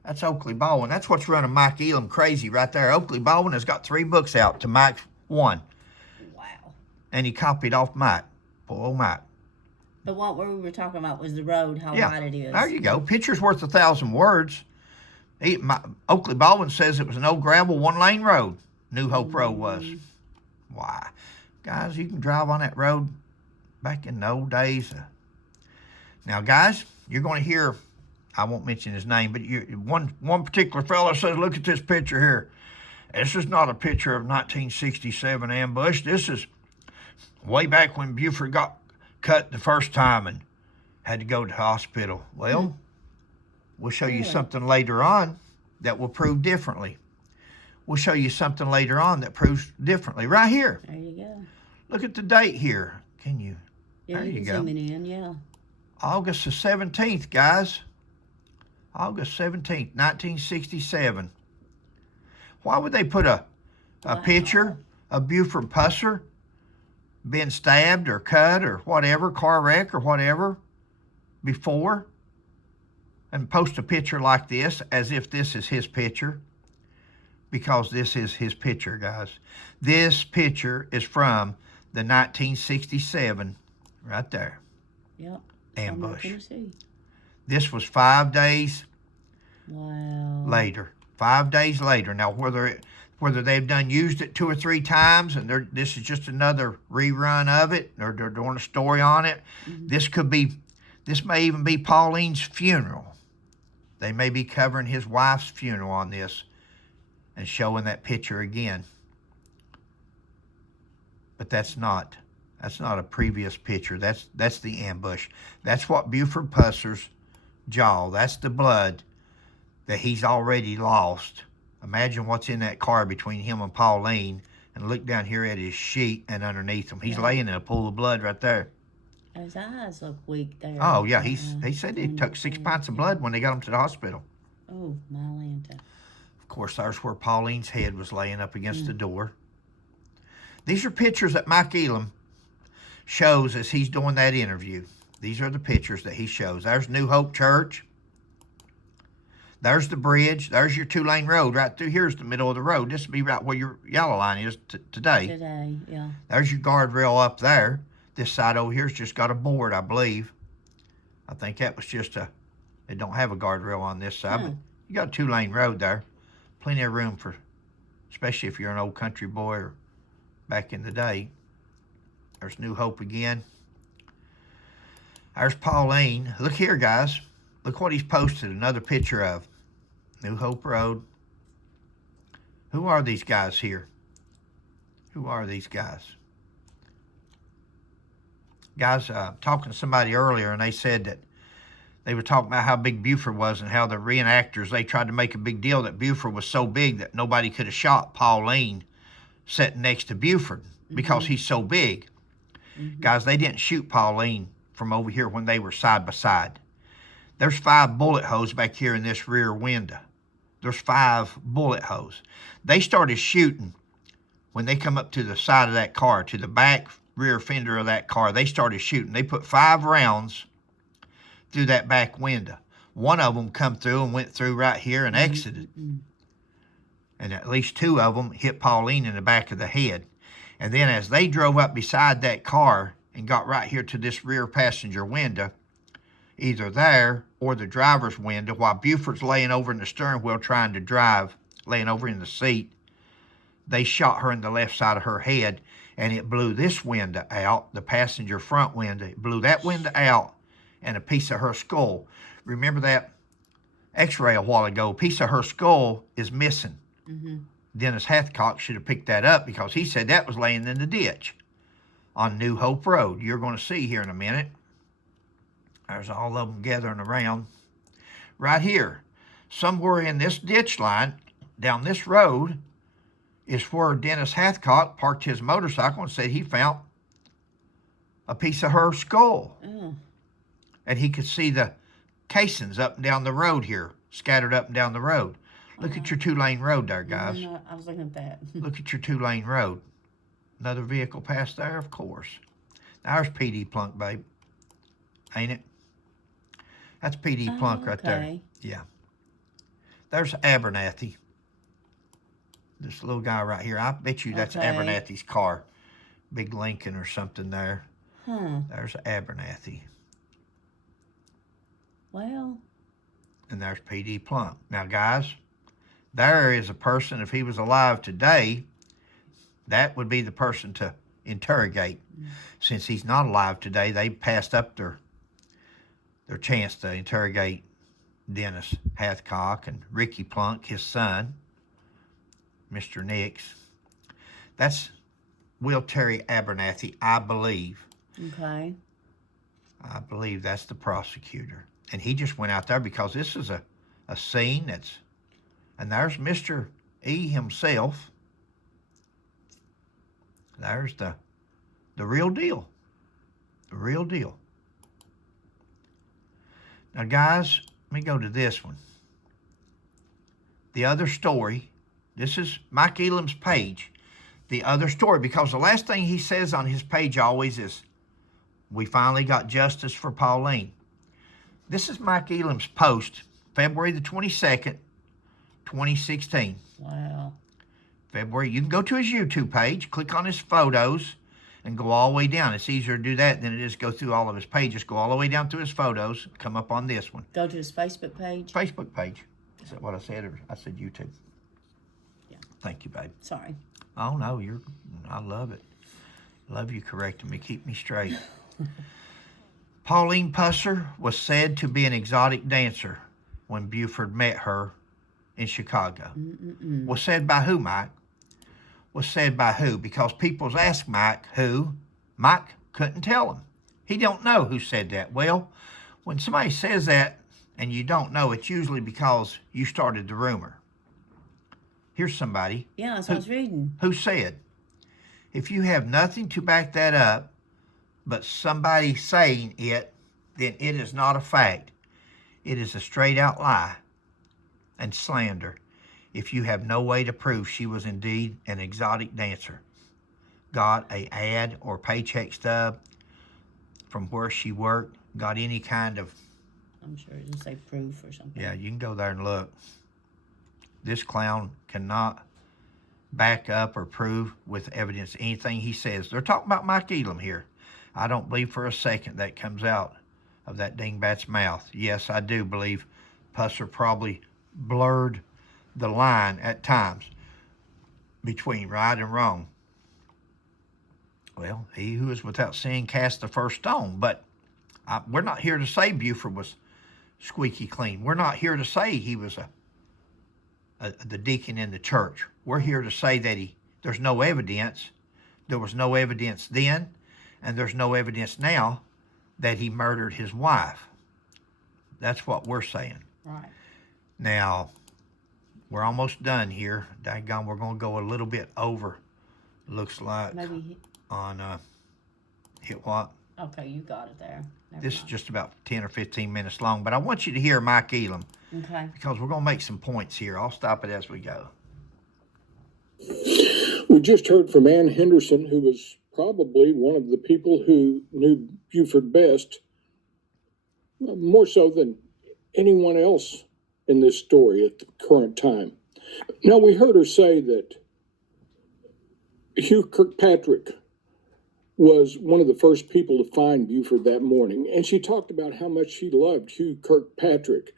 That's Oakley Baldwin. That's what's running Mike Elam crazy right there. Oakley Baldwin has got 3 books out to Mike's 1. Wow. And he copied off Mike. Poor old Mike. But what we were talking about was the road, how wide it is. There you go. Picture's worth 1,000 words. Oakley Baldwin says it was an old gravel 1-lane road. New Hope Road was. Why? Guys, you can drive on that road back in the old days. Now, guys, you're going to hear, I won't mention his name, but one particular fellow says, look at this picture here. This is not a picture of 1967 ambush. This is way back when Buford got cut the first time and had to go to the hospital. Well, we'll show you something later on that will prove differently. We'll show you something later on that proves differently. Right here. There you go. Look at the date here. Can you? Yeah, There you you can go. zoom it in, yeah. August the 17th, guys. August 17th, 1967. Why would they put a Wow. picture of Buford Pusser being stabbed or cut or whatever, car wreck or whatever, before, and post a picture like this as if this is his picture? Because this is his picture, guys. This picture is from the 1967, right there, Yep. ambush. Tennessee. This was 5 days Wow. later. 5 days later. Now, whether they've done used it 2 or 3 times, and this is just another rerun of it, or they're doing a story on it. Mm-hmm. This may even be Pauline's funeral. They may be covering his wife's funeral on this and showing that picture again. But that's not a previous picture. That's the ambush. That's what Buford Pusser's jaw. That's the blood that he's already lost. Imagine what's in that car between him and Pauline, and look down here at his sheet and underneath him. He's laying in a pool of blood right there. His eyes look weak there. Oh yeah, he said he took 6 pints of blood when they got him to the hospital. Oh, my Lanta. Of course, there's where Pauline's head was laying up against the door. These are pictures that Mike Elam shows as he's doing that interview. These are the pictures that he shows. There's New Hope Church. There's the bridge. There's your 2-lane road right through. Here's the middle of the road. This would be right where your yellow line is today. Today, yeah. There's your guardrail up there. This side over here's just got a board, I believe. I think that was just they don't have a guardrail on this side, but you got a 2-lane road there. Plenty of room for, especially if you're an old country boy or back in the day. There's New Hope again. There's Pauline. Look here, guys. Look what he's posted, another picture of New Hope Road. Who are these guys here? Who are these guys? Guys, talking to somebody earlier, and they said that they were talking about how big Buford was and how the reenactors, they tried to make a big deal that Buford was so big that nobody could have shot Pauline sitting next to Buford because he's so big. Guys, they didn't shoot Pauline from over here when they were side by side. There's 5 bullet holes back here in this rear window. There's 5 bullet holes. They started shooting when they come up to the side of that car, to the back rear fender of that car. They started shooting. They put 5 rounds through that back window. One of them come through and went through right here and exited. And at least 2 of them hit Pauline in the back of the head. And then as they drove up beside that car and got right here to this rear passenger window, either there or the driver's window, while Buford's laying over in the steering wheel trying to drive, laying over in the seat, they shot her in the left side of her head, and it blew this window out, the passenger front window. It blew that window out and a piece of her skull. Remember that x-ray a while ago? A piece of her skull is missing. Dennis Hathcock should have picked that up because he said that was laying in the ditch on New Hope Road. You're going to see here in a minute. There's all of them gathering around. Right here, somewhere in this ditch line, down this road, is where Dennis Hathcock parked his motorcycle and said he found a piece of her skull. And he could see the casings up and down the road here, scattered up and down the road. Look at your 2-lane road there, guys. I was looking at that. Look at your 2-lane road. Another vehicle passed there, of course. Now, there's PD Plunk, babe. Ain't it? That's PD Plunk right there. Yeah. There's Abernathy. This little guy right here. I bet you that's Abernathy's car. Big Lincoln or something there. There's Abernathy. Well. And there's PD Plunk. Now, guys, there is a person, if he was alive today, that would be the person to interrogate. Since he's not alive today, they passed up their chance to interrogate Dennis Hathcock and Ricky Plunk, his son, Mr. Nix. That's Will Terry Abernathy, I believe. Okay. I believe that's the prosecutor. And he just went out there because this is a scene that's... And there's Mr. E himself. There's the real deal. The real deal. Now, guys, let me go to this one. The other story. This is Mike Elam's page. The other story, because the last thing he says on his page always is, we finally got justice for Pauline. This is Mike Elam's post, February the 22nd, 2016. Wow. February. You can go to his YouTube page, click on his photos, and go all the way down. It's easier to do that than it is go through all of his pages. Go all the way down through his photos, come up on this one. Go to his Facebook page. Facebook page. Is that what I said? Or I said YouTube? Yeah. Thank you, babe. Sorry. Oh, no, I love it. Love you correcting me. Keep me straight. Pauline Pusser was said to be an exotic dancer when Buford met her in Chicago. Was said by who, Mike? Was said by who? Because people's asked Mike who. Mike couldn't tell them. He don't know who said that. Well, when somebody says that and you don't know, it's usually because you started the rumor. Here's somebody. Yeah, that's what I was reading. Who said, if you have nothing to back that up, but somebody saying it, then it is not a fact. It is a straight out lie and slander. If you have no way to prove she was indeed an exotic dancer, got a ad or paycheck stub from where she worked, got any kind of... I'm sure it'll say proof or something. Yeah, you can go there and look. This clown cannot back up or prove with evidence anything he says. They're talking about Mike Elam here. I don't believe for a second that comes out of that dingbat's mouth. Yes, I do believe Pusser probably blurred the line at times between right and wrong. Well, he who is without sin cast the first stone. But we're not here to say Buford was squeaky clean. We're not here to say he was the deacon in the church. We're here to say that there's no evidence. There was no evidence then, and there's no evidence now that he murdered his wife. That's what we're saying. Right. Now, we're almost done here. Daggone, we're going to go a little bit over. Looks like Maybe on hit what? okay, you got it there. Never This is mind. just about 10 or 15 minutes long, but I want you to hear Mike Elam Okay. because we're going to make some points here. I'll stop it as we go. We just heard from Ann Henderson, who was probably one of the people who knew Buford best, more so than anyone else in this story at the current time. Now, we heard her say that Hugh Kirkpatrick was one of the first people to find Buford that morning, and she talked about how much she loved Hugh Kirkpatrick.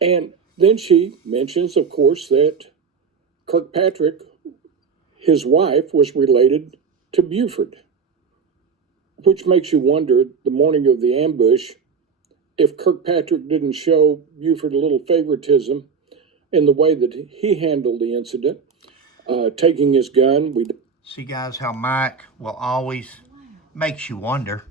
And then she mentions, of course, that Kirkpatrick, his wife, was related to Buford, which makes you wonder, the morning of the ambush, if Kirkpatrick didn't show Buford a little favoritism in the way that he handled the incident, taking his gun. See, guys, how Mike will always makes you wonder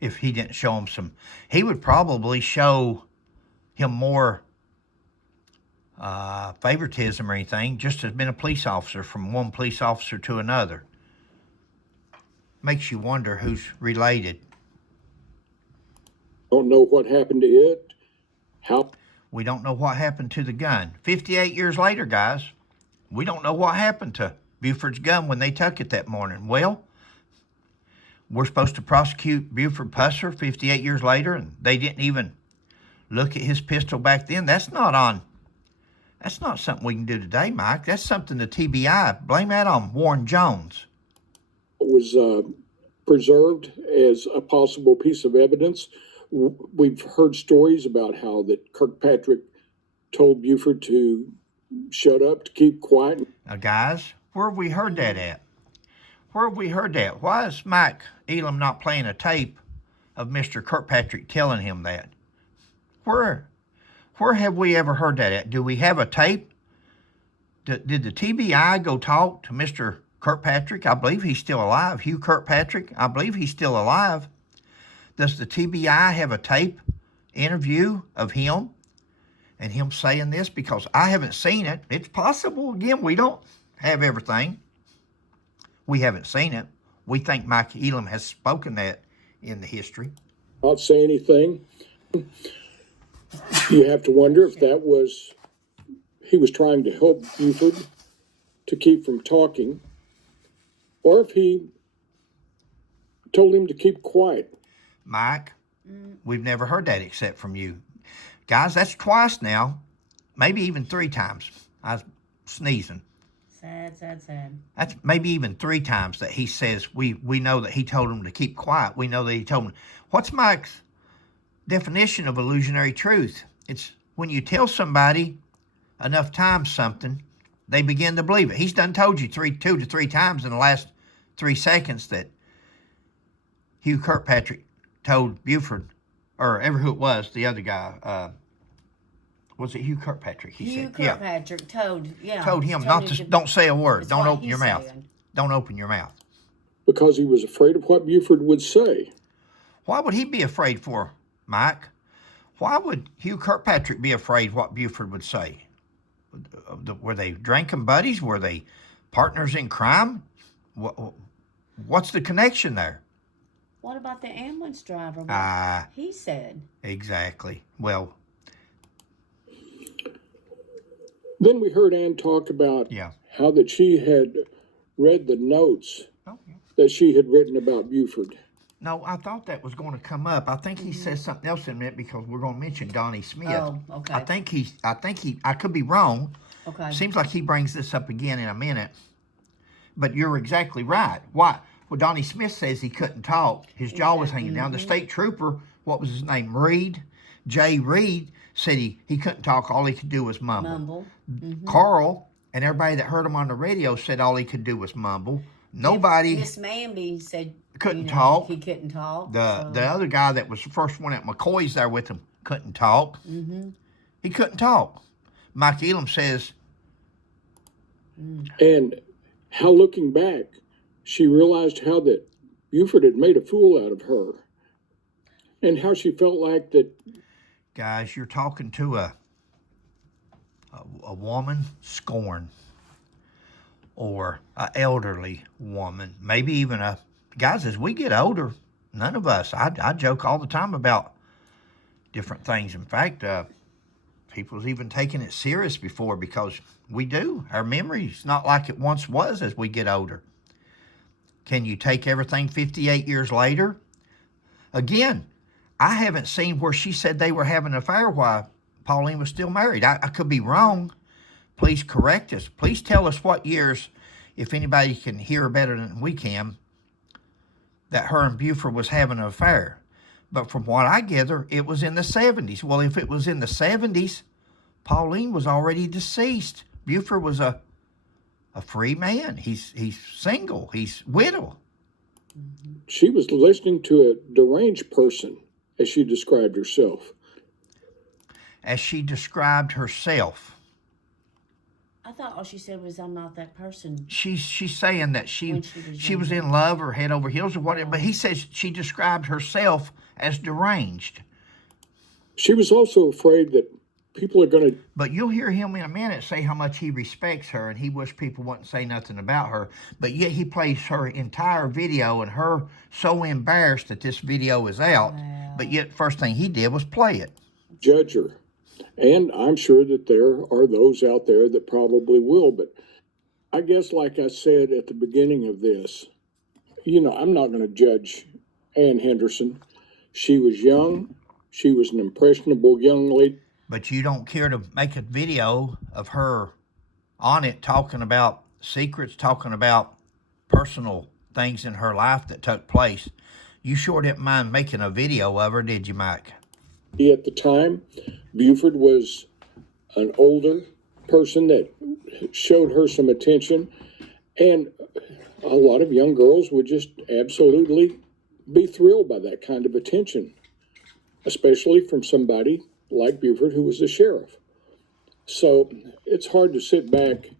if he didn't show him some. He would probably show him more favoritism or anything, just as been a police officer from one police officer to another. Makes you wonder who's related. Don't know what happened to it. How We don't know what happened to the gun. 58 years later, guys, we don't know what happened to Buford's gun when they took it that morning. Well, we're supposed to prosecute Buford Pusser 58 years later, and they didn't even look at his pistol back then. That's not something we can do today, Mike. That's something the TBI, blame that on Warren Jones. was preserved as a possible piece of evidence. We've heard stories about how that Kirkpatrick told Buford to shut up, to keep quiet. Now, guys, where have we heard that at? Where have we heard that? Why is Mike Elam not playing a tape of Mr. Kirkpatrick telling him that? Where have we ever heard that at? Do we have a tape? Did the TBI go talk to Mr. Kirkpatrick? I believe he's still alive. Hugh Kirkpatrick, I believe he's still alive. Does the TBI have a tape interview of him and him saying this? Because I haven't seen it. It's possible. Again, we don't have everything. We haven't seen it. we think Mike Elam has spoken that in the history. Not say anything. You have to wonder if that was, he was trying to help Buford to keep from talking, or if he told him to keep quiet. Mike, we've never heard that except from you. Guys, that's twice now, maybe even 3 times. I was sneezing. Sad, sad, sad. That's maybe even 3 times that he says we know that he told him to keep quiet. We know that he told him. What's Mike's definition of illusionary truth? It's when you tell somebody enough times something, they begin to believe it. He's done told you 2 to 3 times in the last 3 seconds that Hugh Kirkpatrick told Buford, or ever who it was, the other guy, was it Hugh Kirkpatrick? Hugh Kirkpatrick told him not to, don't say a word. That's Don't what open he's your mouth. saying. Don't open your mouth. Because he was afraid of what Buford would say. Why would he be afraid for, Mike? Why would Hugh Kirkpatrick be afraid what Buford would say? Were they drinking buddies? Were they partners in crime? What's the connection there? What about the ambulance driver? What he said. Exactly. Well, then we heard Ann talk about how that she had read the notes that she had written about Buford. No, I thought that was going to come up. I think he says something else in a minute because we're going to mention Donnie Smith. Oh, okay. I could be wrong. Okay. Seems like he brings this up again in a minute. But you're exactly right. Why? Well, Donnie Smith says he couldn't talk. His jaw was hanging down. The state trooper, what was his name? Reed? Jay Reed said he couldn't talk. All he could do was mumble. Carl and everybody that heard him on the radio said all he could do was mumble. Nobody. Miss Manby said couldn't talk. He couldn't talk. The other guy that was the first one at McCoy's there with him couldn't talk. He couldn't talk. Mike Elam says. And how, looking back, she realized how that Buford had made a fool out of her, and how she felt like that. Guys, you're talking to a woman scorned, or an elderly woman, maybe even guys, as we get older, none of us, I joke all the time about different things. In fact, people's even taken it serious before because we do. Our memory's not like it once was as we get older. Can you take everything 58 years later? Again, I haven't seen where she said they were having an affair while Pauline was still married. I could be wrong. Please correct us. Please tell us what years, if anybody can hear better than we can, that her and Buford was having an affair. But from what I gather, it was in the 70s. Well, if it was in the 70s, Pauline was already deceased. Buford was a free man. He's single. He's widow. She was listening to a deranged person, as she described herself. As she described herself. I thought all she said was, "I'm not that person." She's saying that she was in love or head over heels or whatever. But he says she described herself as deranged. She was also afraid that people are going to. But you'll hear him in a minute say how much he respects her and he wished people wouldn't say nothing about her. But yet he plays her entire video and her so embarrassed that this video is out. Wow. But yet first thing he did was play it. Judge her. And I'm sure that there are those out there that probably will. But I guess, like I said at the beginning of this, I'm not going to judge Ann Henderson. She was young. She was an impressionable young lady. But you don't care to make a video of her on it talking about secrets, talking about personal things in her life that took place. You sure didn't mind making a video of her, did you, Mike? At the time, Buford was an older person that showed her some attention, and a lot of young girls would just absolutely be thrilled by that kind of attention, especially from somebody like Buford, who was the sheriff. So it's hard to sit back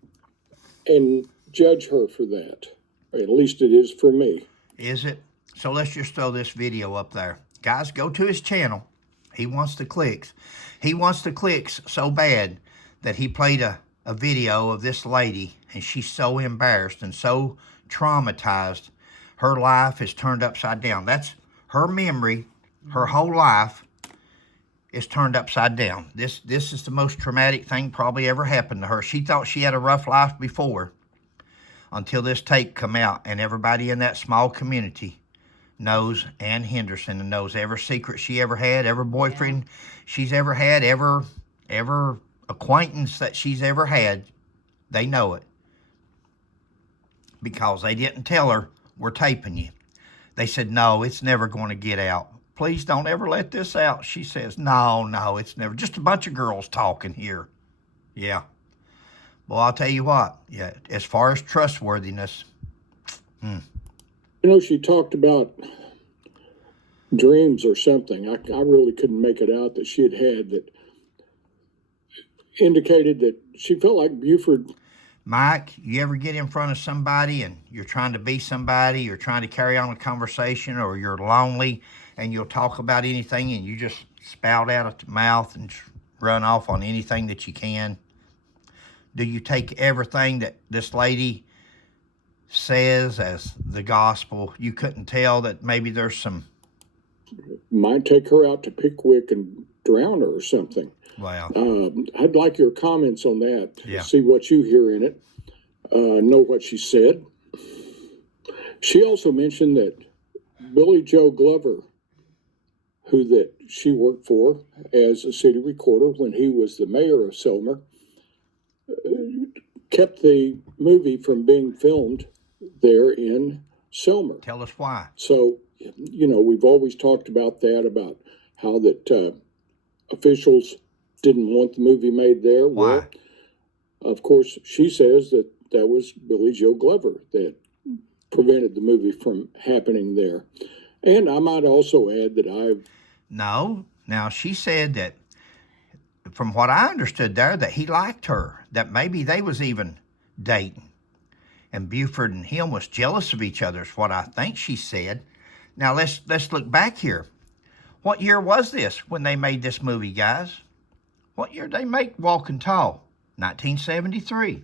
and judge her for that. At least it is for me. Is it? So let's just throw this video up there. Guys, go to his channel. He wants the clicks. He wants the clicks so bad that he played a video of this lady, and she's so embarrassed and so traumatized. her life is turned upside down. That's her memory, her whole life is turned upside down. This is the most traumatic thing probably ever happened to her. She thought she had a rough life before until this tape come out, and everybody in that small community knows Ann Henderson and knows every secret she ever had, every boyfriend she's ever had, every acquaintance that she's ever had. They know it because they didn't tell her, we're taping you. They said, no, it's never going to get out. Please don't ever let this out. She says, no, it's never. Just a bunch of girls talking here. Yeah. Well, I'll tell you what. Yeah, as far as trustworthiness. You know, she talked about dreams or something. I really couldn't make it out that she had that indicated that she felt like Buford. Mike, you ever get in front of somebody and you're trying to be somebody, you're trying to carry on a conversation, or you're lonely and you'll talk about anything and you just spout out of the mouth and run off on anything that you can? Do you take everything that this lady says as the gospel? You couldn't tell that maybe there's some... Might take her out to Pickwick and drown her or something. Wow. I'd like your comments on that. Yeah. See what you hear in it. Know what she said. She also mentioned that Billy Joe Glover, who that she worked for as a city recorder when he was the mayor of Selmer, kept the movie from being filmed there in Selmer. Tell us why. So, you know, we've always talked about that, about how that officials didn't want the movie made there. Why? Well, of course, she says that that was Billy Joe Glover that prevented the movie from happening there. And I might also add that No. Now, she said that, from what I understood there, that he liked her, that maybe they was even dating. And Buford and him was jealous of each other, is what I think she said. Now, let's look back here. What year was this when they made this movie, guys? What year did they make Walking Tall? 1973.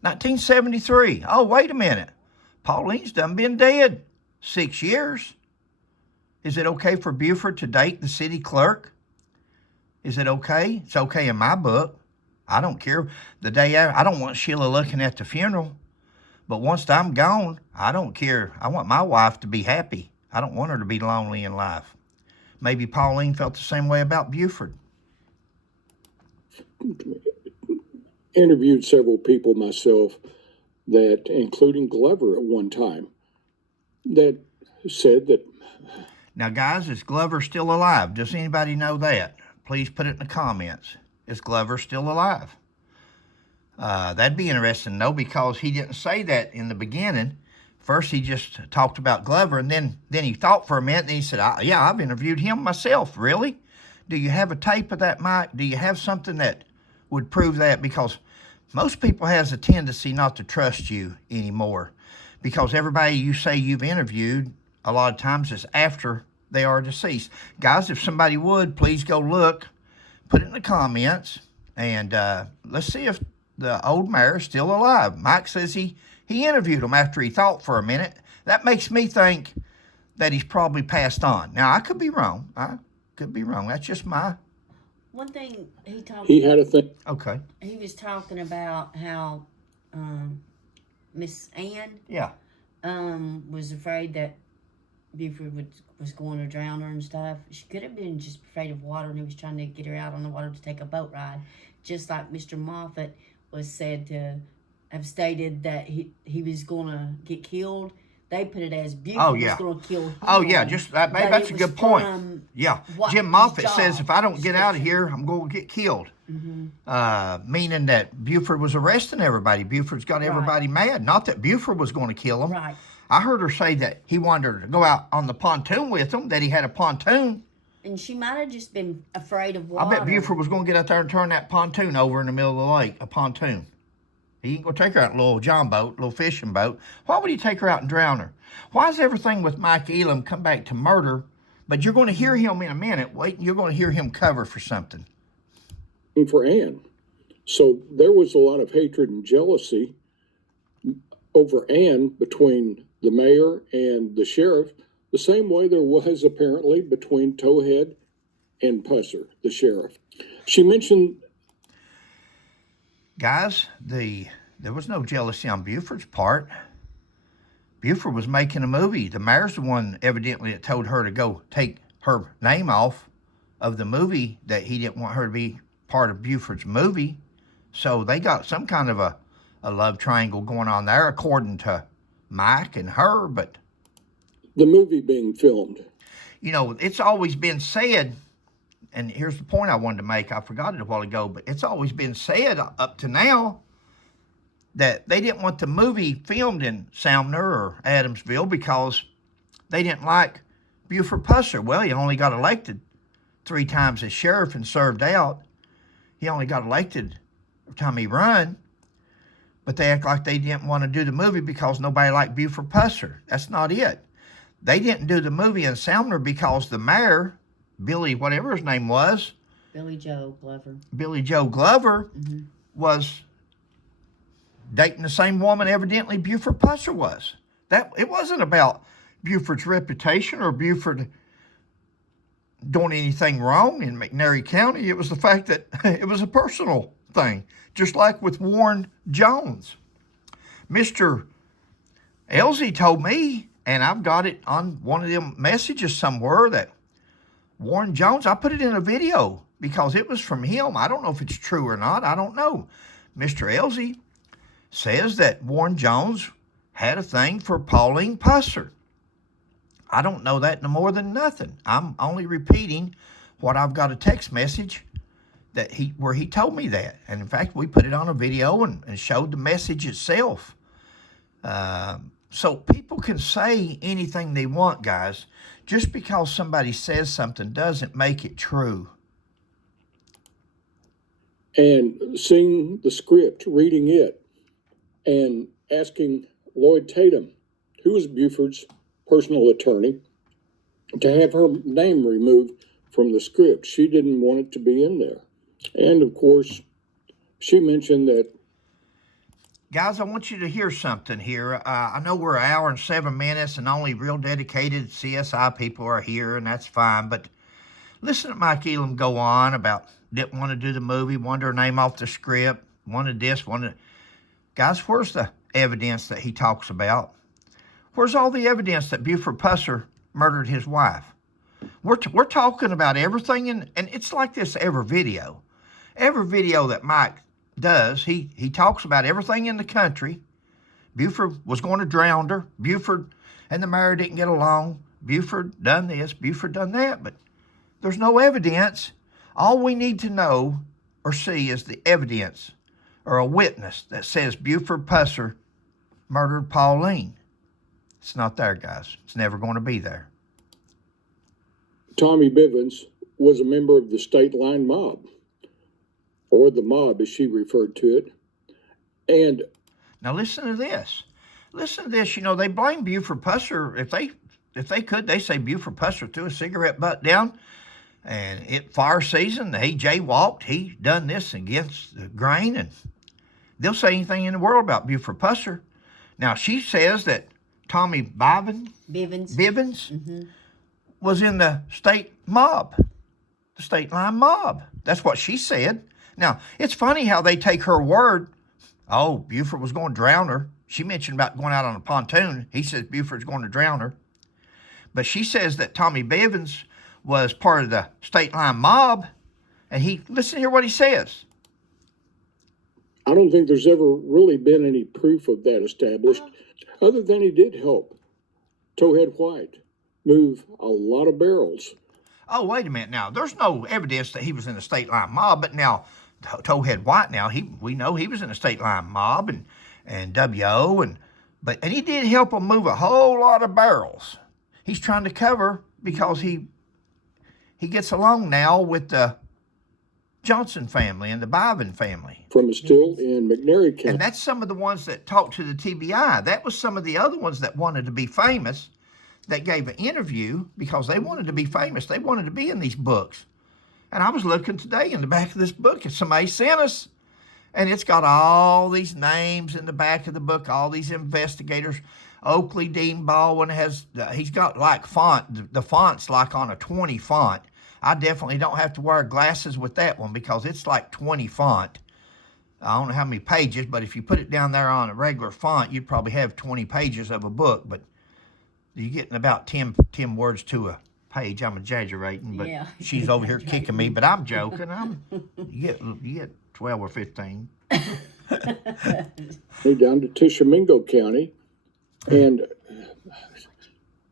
1973. Oh, wait a minute. Pauline's done been dead 6 years. Is it okay for Buford to date the city clerk? Is it okay? It's okay in my book. I don't care. The day after, I don't want Sheila looking at the funeral. But once I'm gone, I don't care. I want my wife to be happy. I don't want her to be lonely in life. Maybe Pauline felt the same way about Buford. interviewed several people myself, that, including Glover at one time, that said that. Now, guys, is Glover still alive? Does anybody know that? Please put it in the comments. Is Glover still alive? That'd be interesting to know, because he didn't say that in the beginning. First, he just talked about Glover, and then he thought for a minute, and he said, yeah, I've interviewed him myself. Really? Do you have a tape of that, Mike? Do you have something that would prove that? Because most people has a tendency not to trust you anymore, because everybody you say you've interviewed a lot of times is after they are deceased. Guys, if somebody would, please go look, put it in the comments, and let's see if the old mayor is still alive. Mike says he interviewed him after he thought for a minute. That makes me think that he's probably passed on. Now, I could be wrong. That's just my... One thing he talked He had a thing. Okay. he was talking about how Miss Ann Yeah. was afraid that Buford was going to drown her and stuff. She could have been just afraid of water, and he was trying to get her out on the water to take a boat ride. Just like Mr. Moffat was said to have stated that he was going to get killed. They put it as Buford was going to kill him. Oh, yeah, just that, But that's it a was good point. from Yeah, what Jim his Moffat job says if I don't get out of description. here, I'm going to get killed. Mm-hmm. Meaning that Buford was arresting everybody. Buford's got everybody mad. Not that Buford was going to kill them. Right. I heard her say that he wanted her to go out on the pontoon with him, that he had a pontoon. And she might have just been afraid of water. I bet Buford was going to get out there and turn that pontoon over in the middle of the lake, a pontoon. He ain't going to take her out in a little john boat, little fishing boat. Why would he take her out and drown her? Why does everything with Mike Elam come back to murder? But you're going to hear him in a minute. Wait, you're going to hear him cover for something. For Ann. So there was a lot of hatred and jealousy over Ann between the mayor and the sheriff, the same way there was apparently between Towhead and Pusser, the sheriff. She mentioned, Guys, there was no jealousy on Buford's part. Buford was making a movie. The mayor's the one evidently that told her to go take her name off of the movie, that he didn't want her to be part of Buford's movie. So they got some kind of a love triangle going on there, according to Mike and her. But the movie being filmed. you know, it's always been said, and here's the point I wanted to make. I forgot it a while ago, but it's always been said up to now that they didn't want the movie filmed in Sumner or Adamsville because they didn't like Buford Pusser. Well, he only got elected 3 times as sheriff and served out. He only got elected every time he run. But they act like they didn't want to do the movie because nobody liked Buford Pusser. That's not it. They didn't do the movie in Sumner because the mayor, Billy, whatever his name was, Billy Joe Glover, was dating the same woman evidently Buford Pusser was. That it wasn't about Buford's reputation or Buford doing anything wrong in McNairy County. It was the fact that it was a personal thing, just like with Warren Jones. Mr. Elsie told me, and I've got it on one of them messages somewhere, that Warren Jones, I put it in a video because it was from him. I don't know if it's true or not. I don't know. Mr. Elsie says that Warren Jones had a thing for Pauline Pusser. I don't know that no more than nothing. I'm only repeating what I've got a text message that where he told me that. And in fact, we put it on a video and showed the message itself. So people can say anything they want, guys. Just because somebody says something doesn't make it true. And seeing the script, reading it, and asking Lloyd Tatum, who was Buford's personal attorney, to have her name removed from the script. She didn't want it to be in there. And of course, she mentioned that. Guys, I want you to hear something here. I know we're 1 hour and 7 minutes and only real dedicated CSI people are here, and that's fine. But listen to Mike Elam go on about didn't want to do the movie, wanted her name off the script, wanted this, wanted... Guys, where's the evidence that he talks about? Where's all the evidence that Buford Pusser murdered his wife? We're talking about everything, and it's like this every video. Every video that Mike does, he talks about everything in the country. Buford was going to drown her. Buford and the mayor didn't get along. Buford done this, Buford done that, but there's no evidence. All we need to know or see is the evidence or a witness that says Buford Pusser murdered Pauline. It's not there, guys. It's never going to be there. Tommy Bivens was a member of the State Line Mob, or the mob as she referred to it. And now listen to this. Listen to this. You know, they blame Buford Pusser. If they could, they say Buford Pusser threw a cigarette butt down, and it fire season, he jaywalked, he done this against the grain, and they'll say anything in the world about Buford Pusser. Now, she says that Tommy Bivens was in the state mob, the State Line mob. That's what she said. Now, it's funny how they take her word. Oh, Buford was going to drown her. She mentioned about going out on a pontoon. He says Buford's going to drown her. But she says that Tommy Bivens was part of the State Line mob. And listen here what he says. I don't think there's ever really been any proof of that established, other than he did help Towhead White move a lot of barrels. Oh, wait a minute now. There's no evidence that he was in the State Line mob, but now Towhead White now, we know he was in the State Line mob and WO, and he did help him move a whole lot of barrels. He's trying to cover because he gets along now with the Johnson family and the Bivens family. From a still in McNairy County. And that's some of the ones that talked to the TBI. That was some of the other ones that wanted to be famous, that gave an interview because they wanted to be famous. They wanted to be in these books. And I was looking today in the back of this book, and somebody sent us, and it's got all these names in the back of the book, all these investigators. Oakley Dean Baldwin he's got like font, the font's like on a 20 font. I definitely don't have to wear glasses with that one because it's like 20 font. I don't know how many pages, but if you put it down there on a regular font, you'd probably have 20 pages of a book, but you're getting about 10 words to a page. I'm exaggerating, but Yeah. she's over here kicking me, but I'm joking. You get 12 or 15. Down to Tishomingo County. And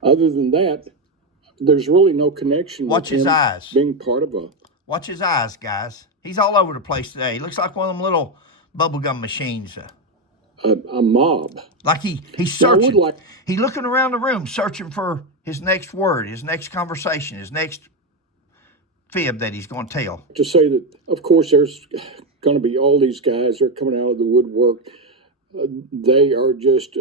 other than that, there's really no connection Watch with his him eyes. being part of Watch his eyes, guys. He's all over the place today. He looks like one of them little bubblegum machines. a mob. Like he's Now, I searching. would like He's looking around the room, searching for his next word, his next conversation, his next fib that he's going to tell. to say that, of course, there's going to be all these guys that are coming out of the woodwork. They are just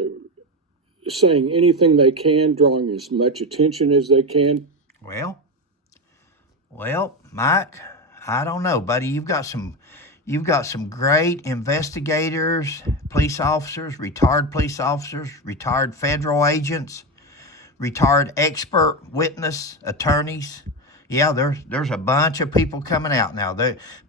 saying anything they can, drawing as much attention as they can. Well, Mike, I don't know, buddy. You've got some great investigators, police officers, retired federal agents, retired expert witness attorneys. Yeah, there's a bunch of people coming out now.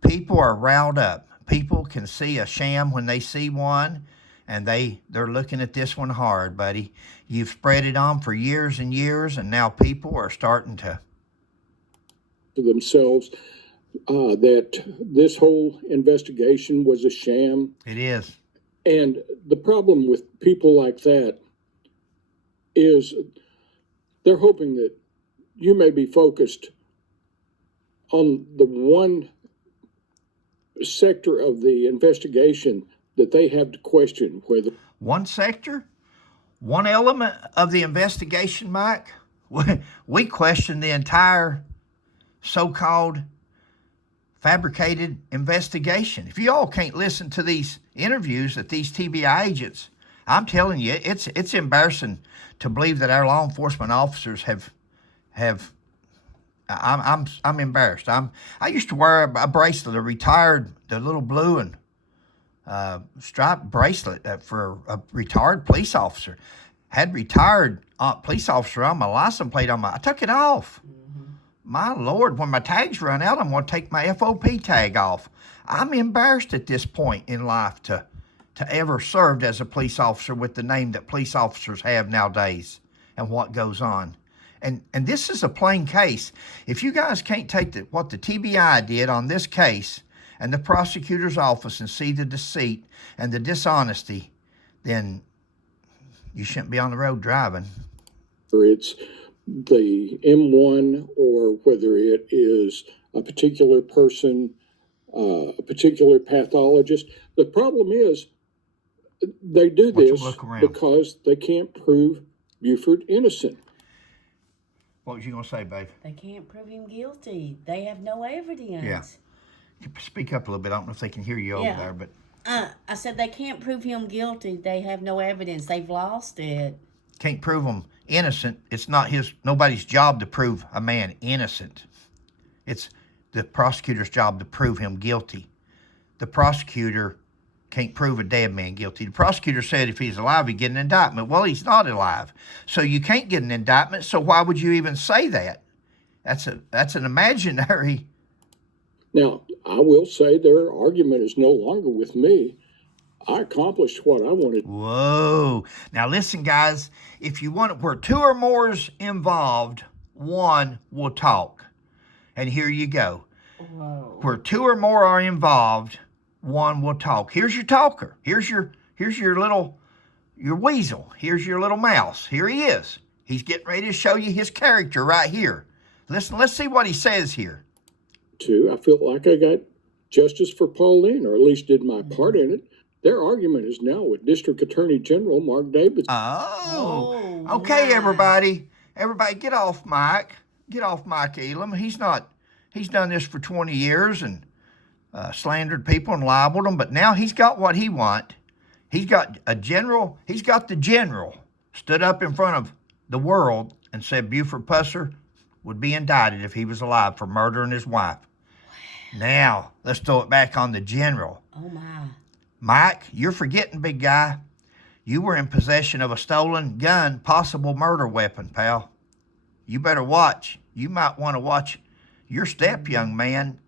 People are riled up. People can see a sham when they see one, and they're looking at this one hard, buddy. You've spread it on for years and years, and now people are starting to Themselves that this whole investigation was a sham. It is. And the problem with people like that is they're hoping that you may be focused on the one sector of the investigation that they have to question, whether One sector, one element of the investigation, Mike. We question the entire so-called fabricated investigation. If you all can't listen to these interviews that these TBI agents, I'm telling you, it's embarrassing to believe that our law enforcement officers have. I'm embarrassed. I used to wear a bracelet, the little blue and striped bracelet for a retired police officer. Had retired police officer on my license plate I took it off. My Lord, when my tags run out, I'm going to take my FOP tag off. I'm embarrassed at this point in life to ever served as a police officer with the name that police officers have nowadays and what goes on. And this is a plain case. If you guys can't take what the TBI did on this case and the prosecutor's office and see the deceit and the dishonesty, then you shouldn't be on the road driving. it's the M1 or whether it is a particular person, a particular pathologist. The problem is they do this because they can't prove Buford innocent. What was you going to say, babe? They can't prove him guilty. They have no evidence. Yeah. Speak up a little bit. I don't know if they can hear you over there, but I said they can't prove him guilty. They have no evidence. They've lost it. can't prove him innocent. It's not nobody's job to prove a man innocent. It's the prosecutor's job to prove him guilty. The prosecutor can't prove a dead man guilty. The prosecutor said if he's alive, he'd get an indictment. Well, he's not alive. So you can't get an indictment, so why would you even say that? That's an imaginary. Now, I will say their argument is no longer with me. I accomplished what I wanted. Whoa. Now listen, guys, if you want, where two or more is involved, one will talk. And here you go. Whoa. Where two or more are involved, one will talk. Here's your talker. Here's your weasel. Here's your little mouse. Here he is. He's getting ready to show you his character right here. Listen, let's see what he says here. Too, I feel like I got justice for Pauline, or at least did my part in it. Their argument is now with District Attorney General Mark Davidson. Oh, Oh, okay, my. everybody, get off Mike. Get off Mike Elam. He's done this for 20 years and slandered people and libeled them, but now he's got what he wants. He's got the general stood up in front of the world and said Buford Pusser would be indicted if he was alive for murdering his wife. Now, let's throw it back on the general. Oh, my. Mike, you're forgetting, big guy. You were in possession of a stolen gun, possible murder weapon, pal. You better watch. You might want to watch your step, young man.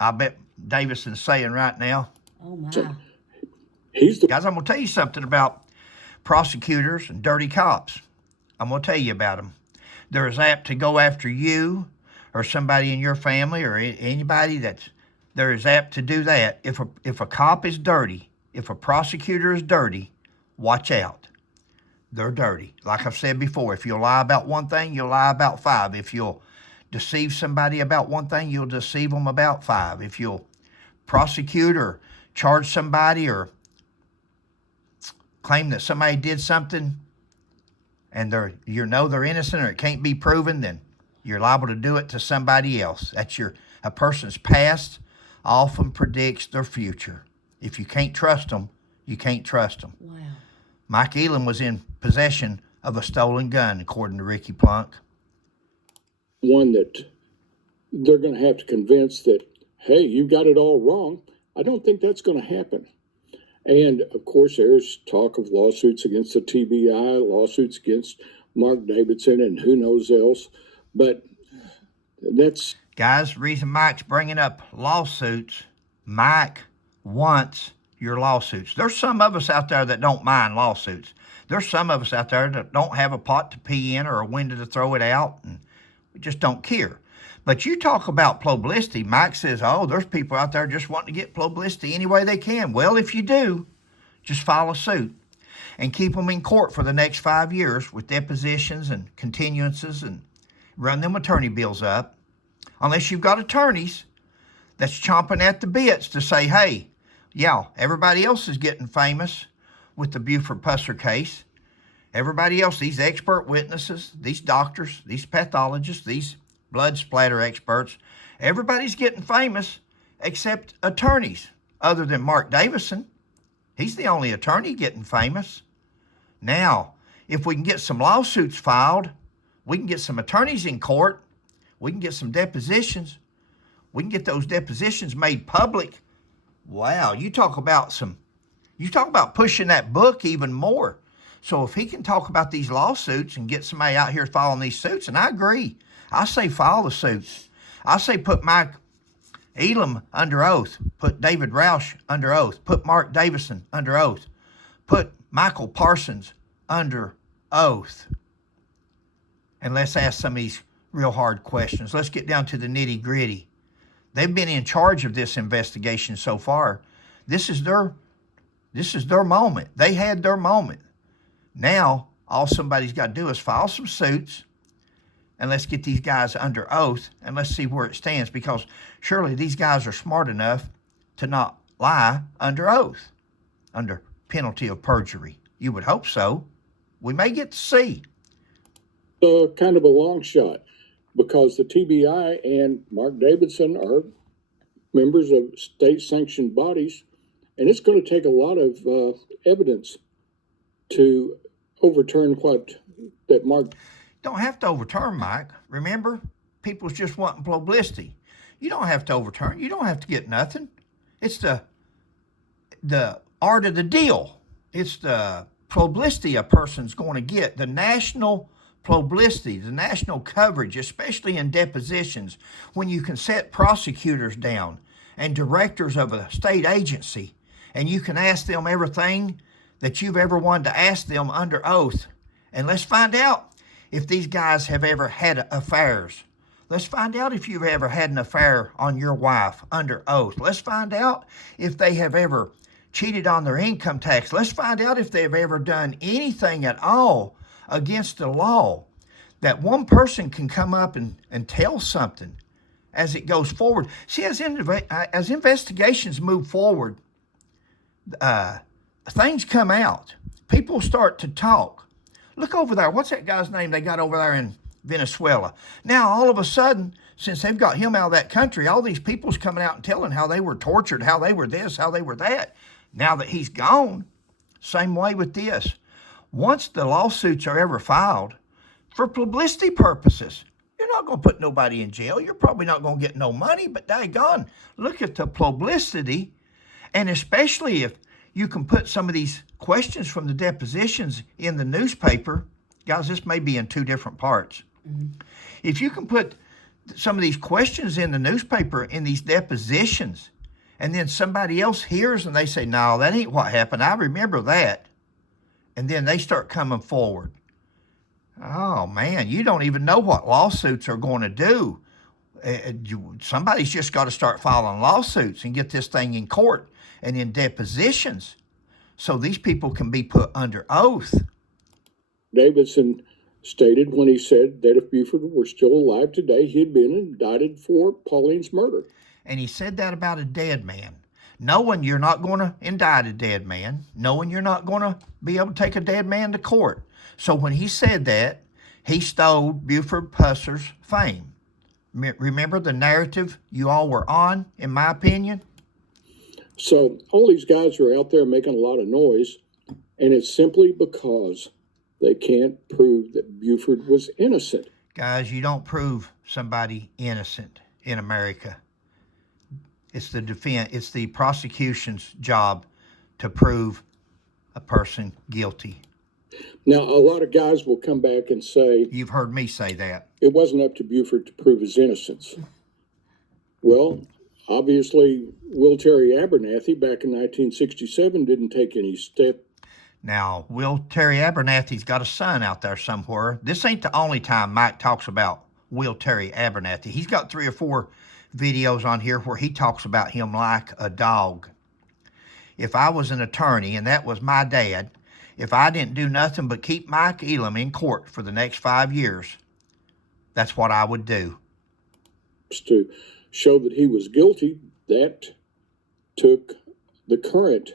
I bet Davidson's saying right now. Oh my. He's the Guys, I'm going to tell you something about prosecutors and dirty cops. I'm going to tell you about them. They're as apt to go after you or somebody in your family or anybody they're as apt to do that. If a cop is dirty, if a prosecutor is dirty, watch out. They're dirty. Like I've said before, if you'll lie about one thing, you'll lie about five. If you'll deceive somebody about one thing, you'll deceive them about five. If you'll prosecute or charge somebody or claim that somebody did something and they're innocent or it can't be proven, then you're liable to do it to somebody else. A person's past often predicts their future. If you can't trust them, you can't trust them. Wow. Mike Elam was in possession of a stolen gun, according to Ricky Plunk. one that they're going to have to convince that, hey, you got it all wrong. I don't think that's going to happen. And of course, there's talk of lawsuits against the TBI, lawsuits against Mark Davidson, and who knows else. But that's... Guys, the reason Mike's bringing up lawsuits, Mike wants your lawsuits. There's some of us out there that don't mind lawsuits. There's some of us out there that don't have a pot to pee in or a window to throw it out, and we just don't care. But you talk about publicity, Mike says, oh, there's people out there just wanting to get publicity any way they can. Well, if you do, just file a suit and keep them in court for the next 5 years with depositions and continuances and run them attorney bills up. Unless you've got attorneys that's chomping at the bits to say, hey, yeah, everybody else is getting famous with the Buford Pusser case. Everybody else, these expert witnesses, these doctors, these pathologists, these blood splatter experts, everybody's getting famous except attorneys, other than Mark Davidson. He's the only attorney getting famous. Now, if we can get some lawsuits filed, we can get some attorneys in court, we can get some depositions, we can get those depositions made public. Wow, you talk about pushing that book even more. So if he can talk about these lawsuits and get somebody out here filing these suits, and I agree, I say file the suits. I say put Mike Elam under oath, put David Roush under oath, put Mark Davidson under oath, put Michael Parsons under oath. And let's ask some of these real hard questions. Let's get down to the nitty gritty. They've been in charge of this investigation so far. This is their moment. They had their moment. Now, all somebody's got to do is file some suits, and let's get these guys under oath, and let's see where it stands, because surely these guys are smart enough to not lie under oath, under penalty of perjury. You would hope so. We may get to see. Kind of a long shot, because the TBI and Mark Davidson are members of state-sanctioned bodies, and it's going to take a lot of evidence to overturn what that Mark... Don't have to overturn, Mike. Remember, people's just wanting publicity. You don't have to overturn. You don't have to get nothing. It's the art of the deal. It's the publicity a person's going to get, the national publicity, the national coverage, especially in depositions, when you can set prosecutors down and directors of a state agency, and you can ask them everything that you've ever wanted to ask them under oath. And let's find out if these guys have ever had affairs. Let's find out if you've ever had an affair on your wife under oath. Let's find out if they have ever cheated on their income tax. Let's find out if they've ever done anything at all against the law. That one person can come up and tell something as it goes forward. See, as investigations move forward, things come out. People start to talk. Look over there. What's that guy's name they got over there in Venezuela? Now, all of a sudden, since they've got him out of that country, all these people's coming out and telling how they were tortured, how they were this, how they were that. Now that he's gone, same way with this. Once the lawsuits are ever filed, for publicity purposes, you're not going to put nobody in jail. You're probably not going to get no money, but daggone, look at the publicity. And especially if you can put some of these questions from the depositions in the newspaper. Guys, this may be in two different parts. If you can put some of these questions in the newspaper in these depositions, and then somebody else hears and they say, no, that ain't what happened. I remember that. And then they start coming forward. Oh, man, you don't even know what lawsuits are going to do. Somebody's just got to start filing lawsuits and get this thing in court and in depositions so these people can be put under oath. Davidson stated when he said that if Buford were still alive today, he'd been indicted for Pauline's murder. And he said that about a dead man. Knowing you're not going to indict a dead man, knowing you're not going to be able to take a dead man to court. So when he said that, he stole Buford Pusser's fame. Remember the narrative you all were on, in my opinion? So all these guys are out there making a lot of noise, and it's simply because they can't prove that Buford was innocent. Guys, you don't prove somebody innocent in America. It's the prosecution's job to prove a person guilty. Now, a lot of guys will come back and say, You've heard me say that. It wasn't up to Buford to prove his innocence. Well, obviously, Will Terry Abernathy back in 1967 didn't take any step. Now, Will Terry Abernathy's got a son out there somewhere. This ain't the only time Mike talks about Will Terry Abernathy. He's got 3 or 4 videos on here where he talks about him like a dog. If I was an attorney and that was my dad, if I didn't do nothing but keep Mike Elam in court for the next 5 years, that's what I would do. To show that he was guilty, that took the current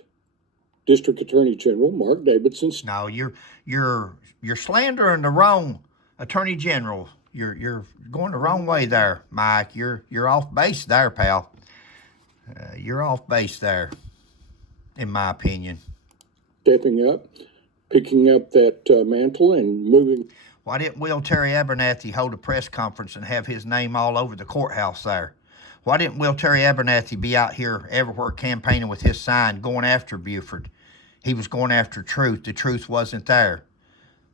District Attorney General, Mark Davidson. No, you're slandering the wrong Attorney General. You're going the wrong way there, Mike. You're off base there, pal. You're off base there, in my opinion. Stepping up, picking up that mantle and moving. Why didn't Will Terry Abernathy hold a press conference and have his name all over the courthouse there? Why didn't Will Terry Abernathy be out here everywhere campaigning with his sign going after Buford? He was going after truth. The truth wasn't there.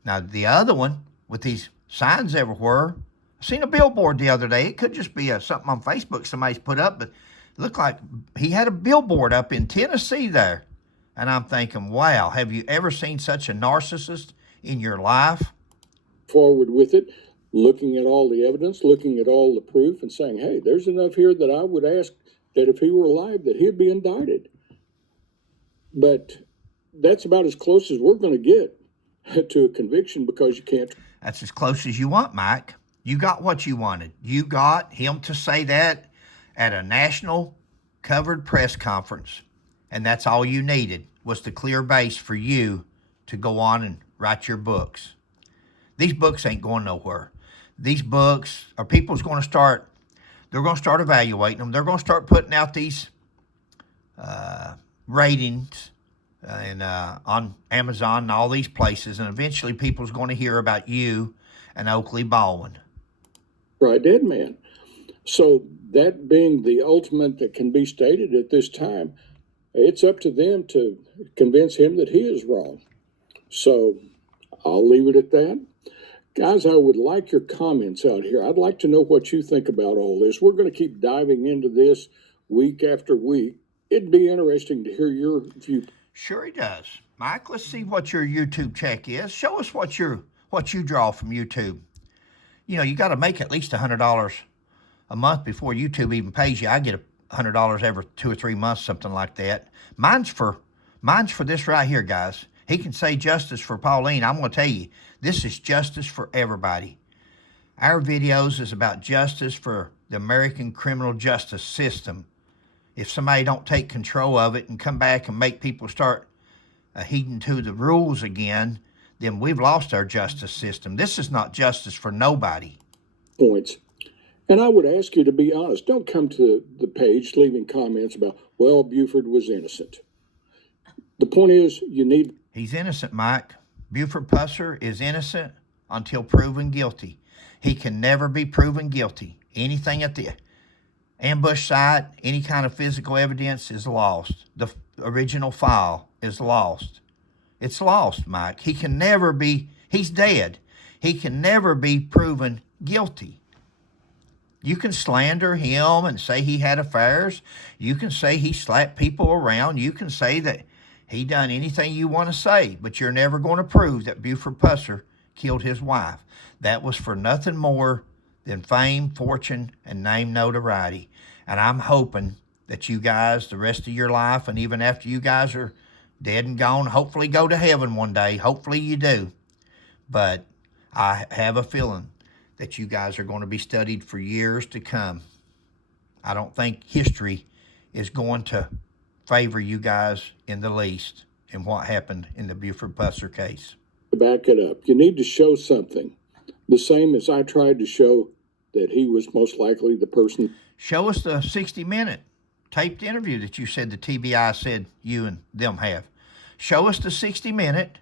Now, the other one with these signs everywhere, I seen a billboard the other day. It could just be something on Facebook somebody's put up, but it looked like he had a billboard up in Tennessee there. And I'm thinking, wow, have you ever seen such a narcissist in your life? Forward with it, looking at all the evidence, looking at all the proof, and saying, hey, there's enough here that I would ask that if he were alive, that he'd be indicted. But that's about as close as we're going to get to a conviction, because you can't. That's as close as you want, Mike. You got what you wanted. You got him to say that at a national covered press conference. And that's all you needed, was the clear base for you to go on and write your books. These books ain't going nowhere. These books are they're going to start evaluating them. They're going to start putting out these ratings on Amazon and all these places, and eventually people's going to hear about you and Oakley Baldwin. Right, dead man. So that being the ultimate that can be stated at this time, it's up to them to convince him that he is wrong. So I'll leave it at that. Guys, I would like your comments out here. I'd like to know what you think about all this. We're going to keep diving into this week after week. It'd be interesting to hear your view. Sure he does. Mike, let's see what your YouTube check is. Show us what you draw from YouTube. You know, you got to make at least $100 a month before YouTube even pays you. I get $100 every 2 or 3 months, something like that. Mine's for this right here, guys. He can say justice for Pauline. I'm going to tell you, this is justice for everybody. Our videos is about justice for the American criminal justice system. If somebody don't take control of it and come back and make people start heeding to the rules again, then we've lost our justice system. This is not justice for nobody. Points. And I would ask you to be honest. Don't come to the page leaving comments about, well, Buford was innocent. The point is, He's innocent, Mike. Buford Pusser is innocent until proven guilty. He can never be proven guilty. Anything at the ambush site, any kind of physical evidence is lost. The original file is lost. It's lost, Mike. He can never be, he's dead. He can never be proven guilty. You can slander him and say he had affairs. You can say he slapped people around. You can say that he done anything you want to say, but you're never going to prove that Buford Pusser killed his wife. That was for nothing more than fame, fortune, and name notoriety. And I'm hoping that you guys, the rest of your life, and even after you guys are dead and gone, hopefully go to heaven one day. Hopefully you do. But I have a feeling that you guys are going to be studied for years to come. I don't think history is going to favor you guys in the least in what happened in the Buford Pusser case. To back it up, you need to show something. The same as I tried to show that he was most likely the person. Show us the 60-minute taped interview that you said the TBI said you and them have. Show us the 60-minute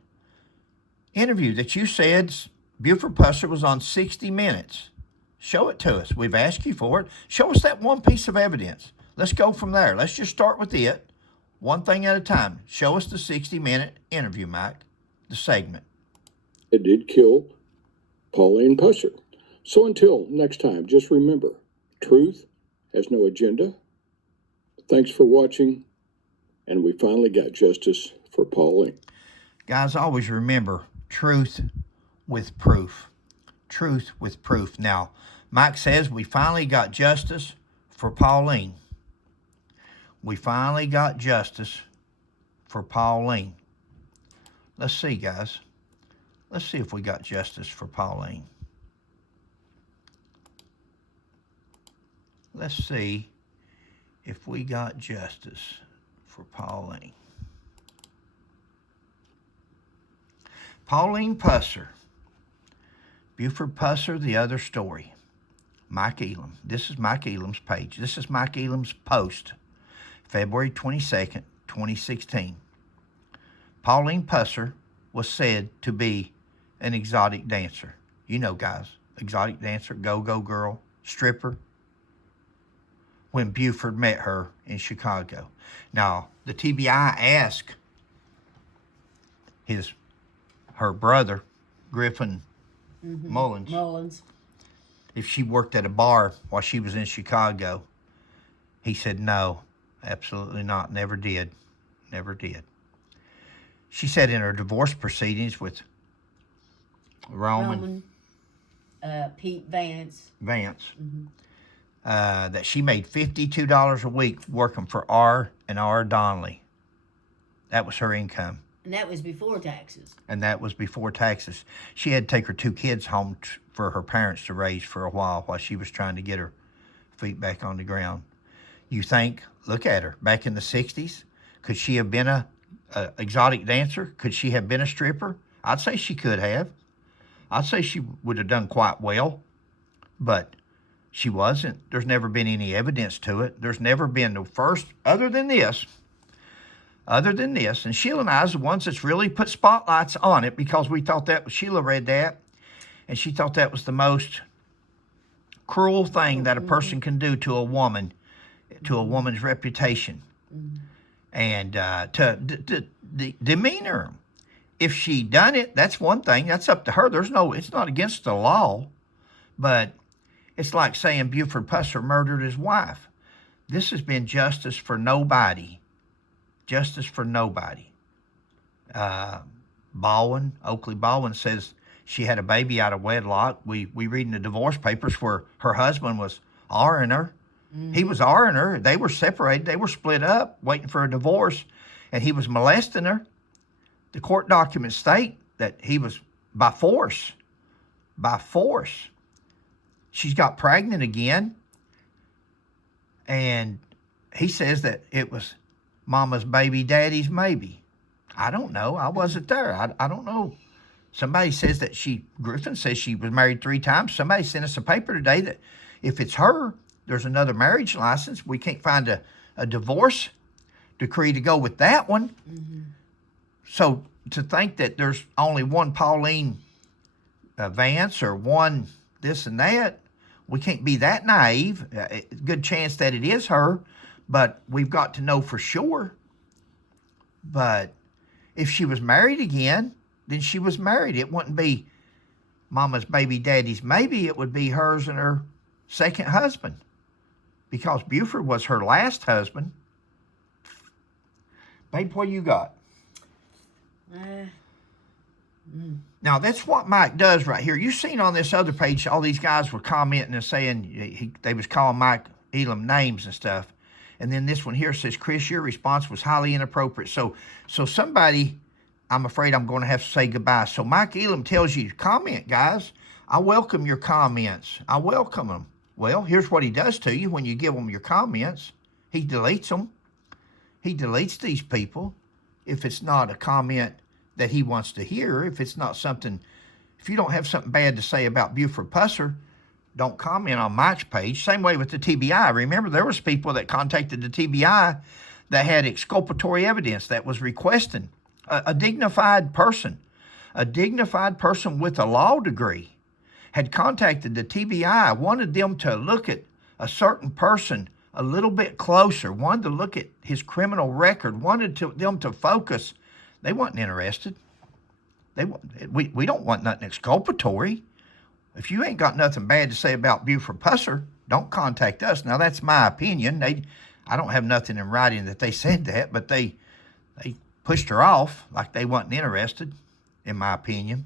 interview that you said Buford Pusser was on 60 Minutes. Show it to us. We've asked you for it. Show us that one piece of evidence. Let's go from there. Let's just start with it, one thing at a time. Show us the 60-minute interview, Mike, the segment. It did kill Pauline Pusser. So until next time, just remember, truth has no agenda. Thanks for watching, and we finally got justice for Pauline. Guys, always remember, truth with proof. Truth with proof. Now, Mike says we finally got justice for Pauline. We finally got justice for Pauline. Let's see, guys. Let's see if we got justice for Pauline. Let's see if we got justice for Pauline. Pauline Pusser. Buford Pusser, the other story. Mike Elam. This is Mike Elam's page. This is Mike Elam's post, February 22nd, 2016. Pauline Pusser was said to be an exotic dancer. You know, guys, exotic dancer, go-go girl, stripper, when Buford met her in Chicago. Now, the TBI asked her brother, Griffin Mullins, if she worked at a bar while she was in Chicago. He said, no, absolutely not, never did. She said in her divorce proceedings with Roman Pete Vance, that she made $52 a week working for R&R Donnelly. That was her income. and that was before taxes. She had to take her two kids home for her parents to raise for a while she was trying to get her feet back on the ground. You think, look at her, back in the 60s, could she have been a exotic dancer? Could she have been a stripper? I'd say she could have. I'd say she would have done quite well, but she wasn't. There's never been any evidence to it. There's never been the first, other than this, and Sheila and I is the ones that's really put spotlights on it because we thought that, Sheila read that, and she thought that was the most cruel thing that a person can do to a woman, to a woman's reputation, and to demean her. If she done it, that's one thing. That's up to her. It's not against the law, but it's like saying Buford Pusser murdered his wife. This has been justice for nobody. Justice for nobody. Oakley Baldwin says she had a baby out of wedlock. We read in the divorce papers where her husband was R-ing her. He was R-ing her. They were separated. They were split up, waiting for a divorce, and he was molesting her. The court documents state that he was by force. She's got pregnant again, and he says that it was mama's baby, daddy's maybe. I don't know. I wasn't there. I don't know. Somebody says that Griffin says she was married 3 times. Somebody sent us a paper today that if it's her, there's another marriage license. We can't find a divorce decree to go with that one. So to think that there's only one Pauline Vance or one this and that, we can't be that naive. Good chance that it is her, but we've got to know for sure. But If she was married again, then she was married. It wouldn't be mama's baby daddy's. Maybe it would be hers and her second husband, because Buford was her last husband. Babe, what you got? Now, that's what Mike does right here. You seen on this other page, all these guys were commenting and saying they was calling Mike Elam names and stuff. And then this one here says, Chris, your response was highly inappropriate. So somebody, I'm afraid I'm going to have to say goodbye. So Mike Elam tells you, comment, guys. I welcome your comments. I welcome them. Well, here's what he does to you when you give him your comments. He deletes them. He deletes these people if it's not a comment that he wants to hear. If it's not something, if you don't have something bad to say about Buford Pusser, don't comment on Mike's page. Same way with the TBI. Remember, there was people that contacted the TBI that had exculpatory evidence that was requesting a dignified person with a law degree had contacted the TBI, wanted them to look at a certain person a little bit closer, wanted to look at his criminal record, wanted them to focus. They wasn't interested. We don't want nothing exculpatory. If you ain't got nothing bad to say about Buford Pusser, don't contact us. Now, that's my opinion. I don't have nothing in writing that they said that, but they pushed her off like they wasn't interested, in my opinion.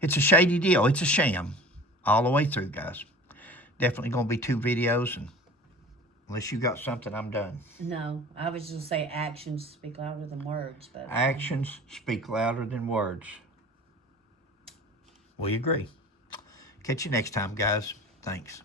It's a shady deal. It's a sham all the way through, guys. Definitely going to be 2 videos, and unless you got something, I'm done. No, I was just going to say actions speak louder than words. But Actions speak louder than words. We agree. Catch you next time, guys. Thanks.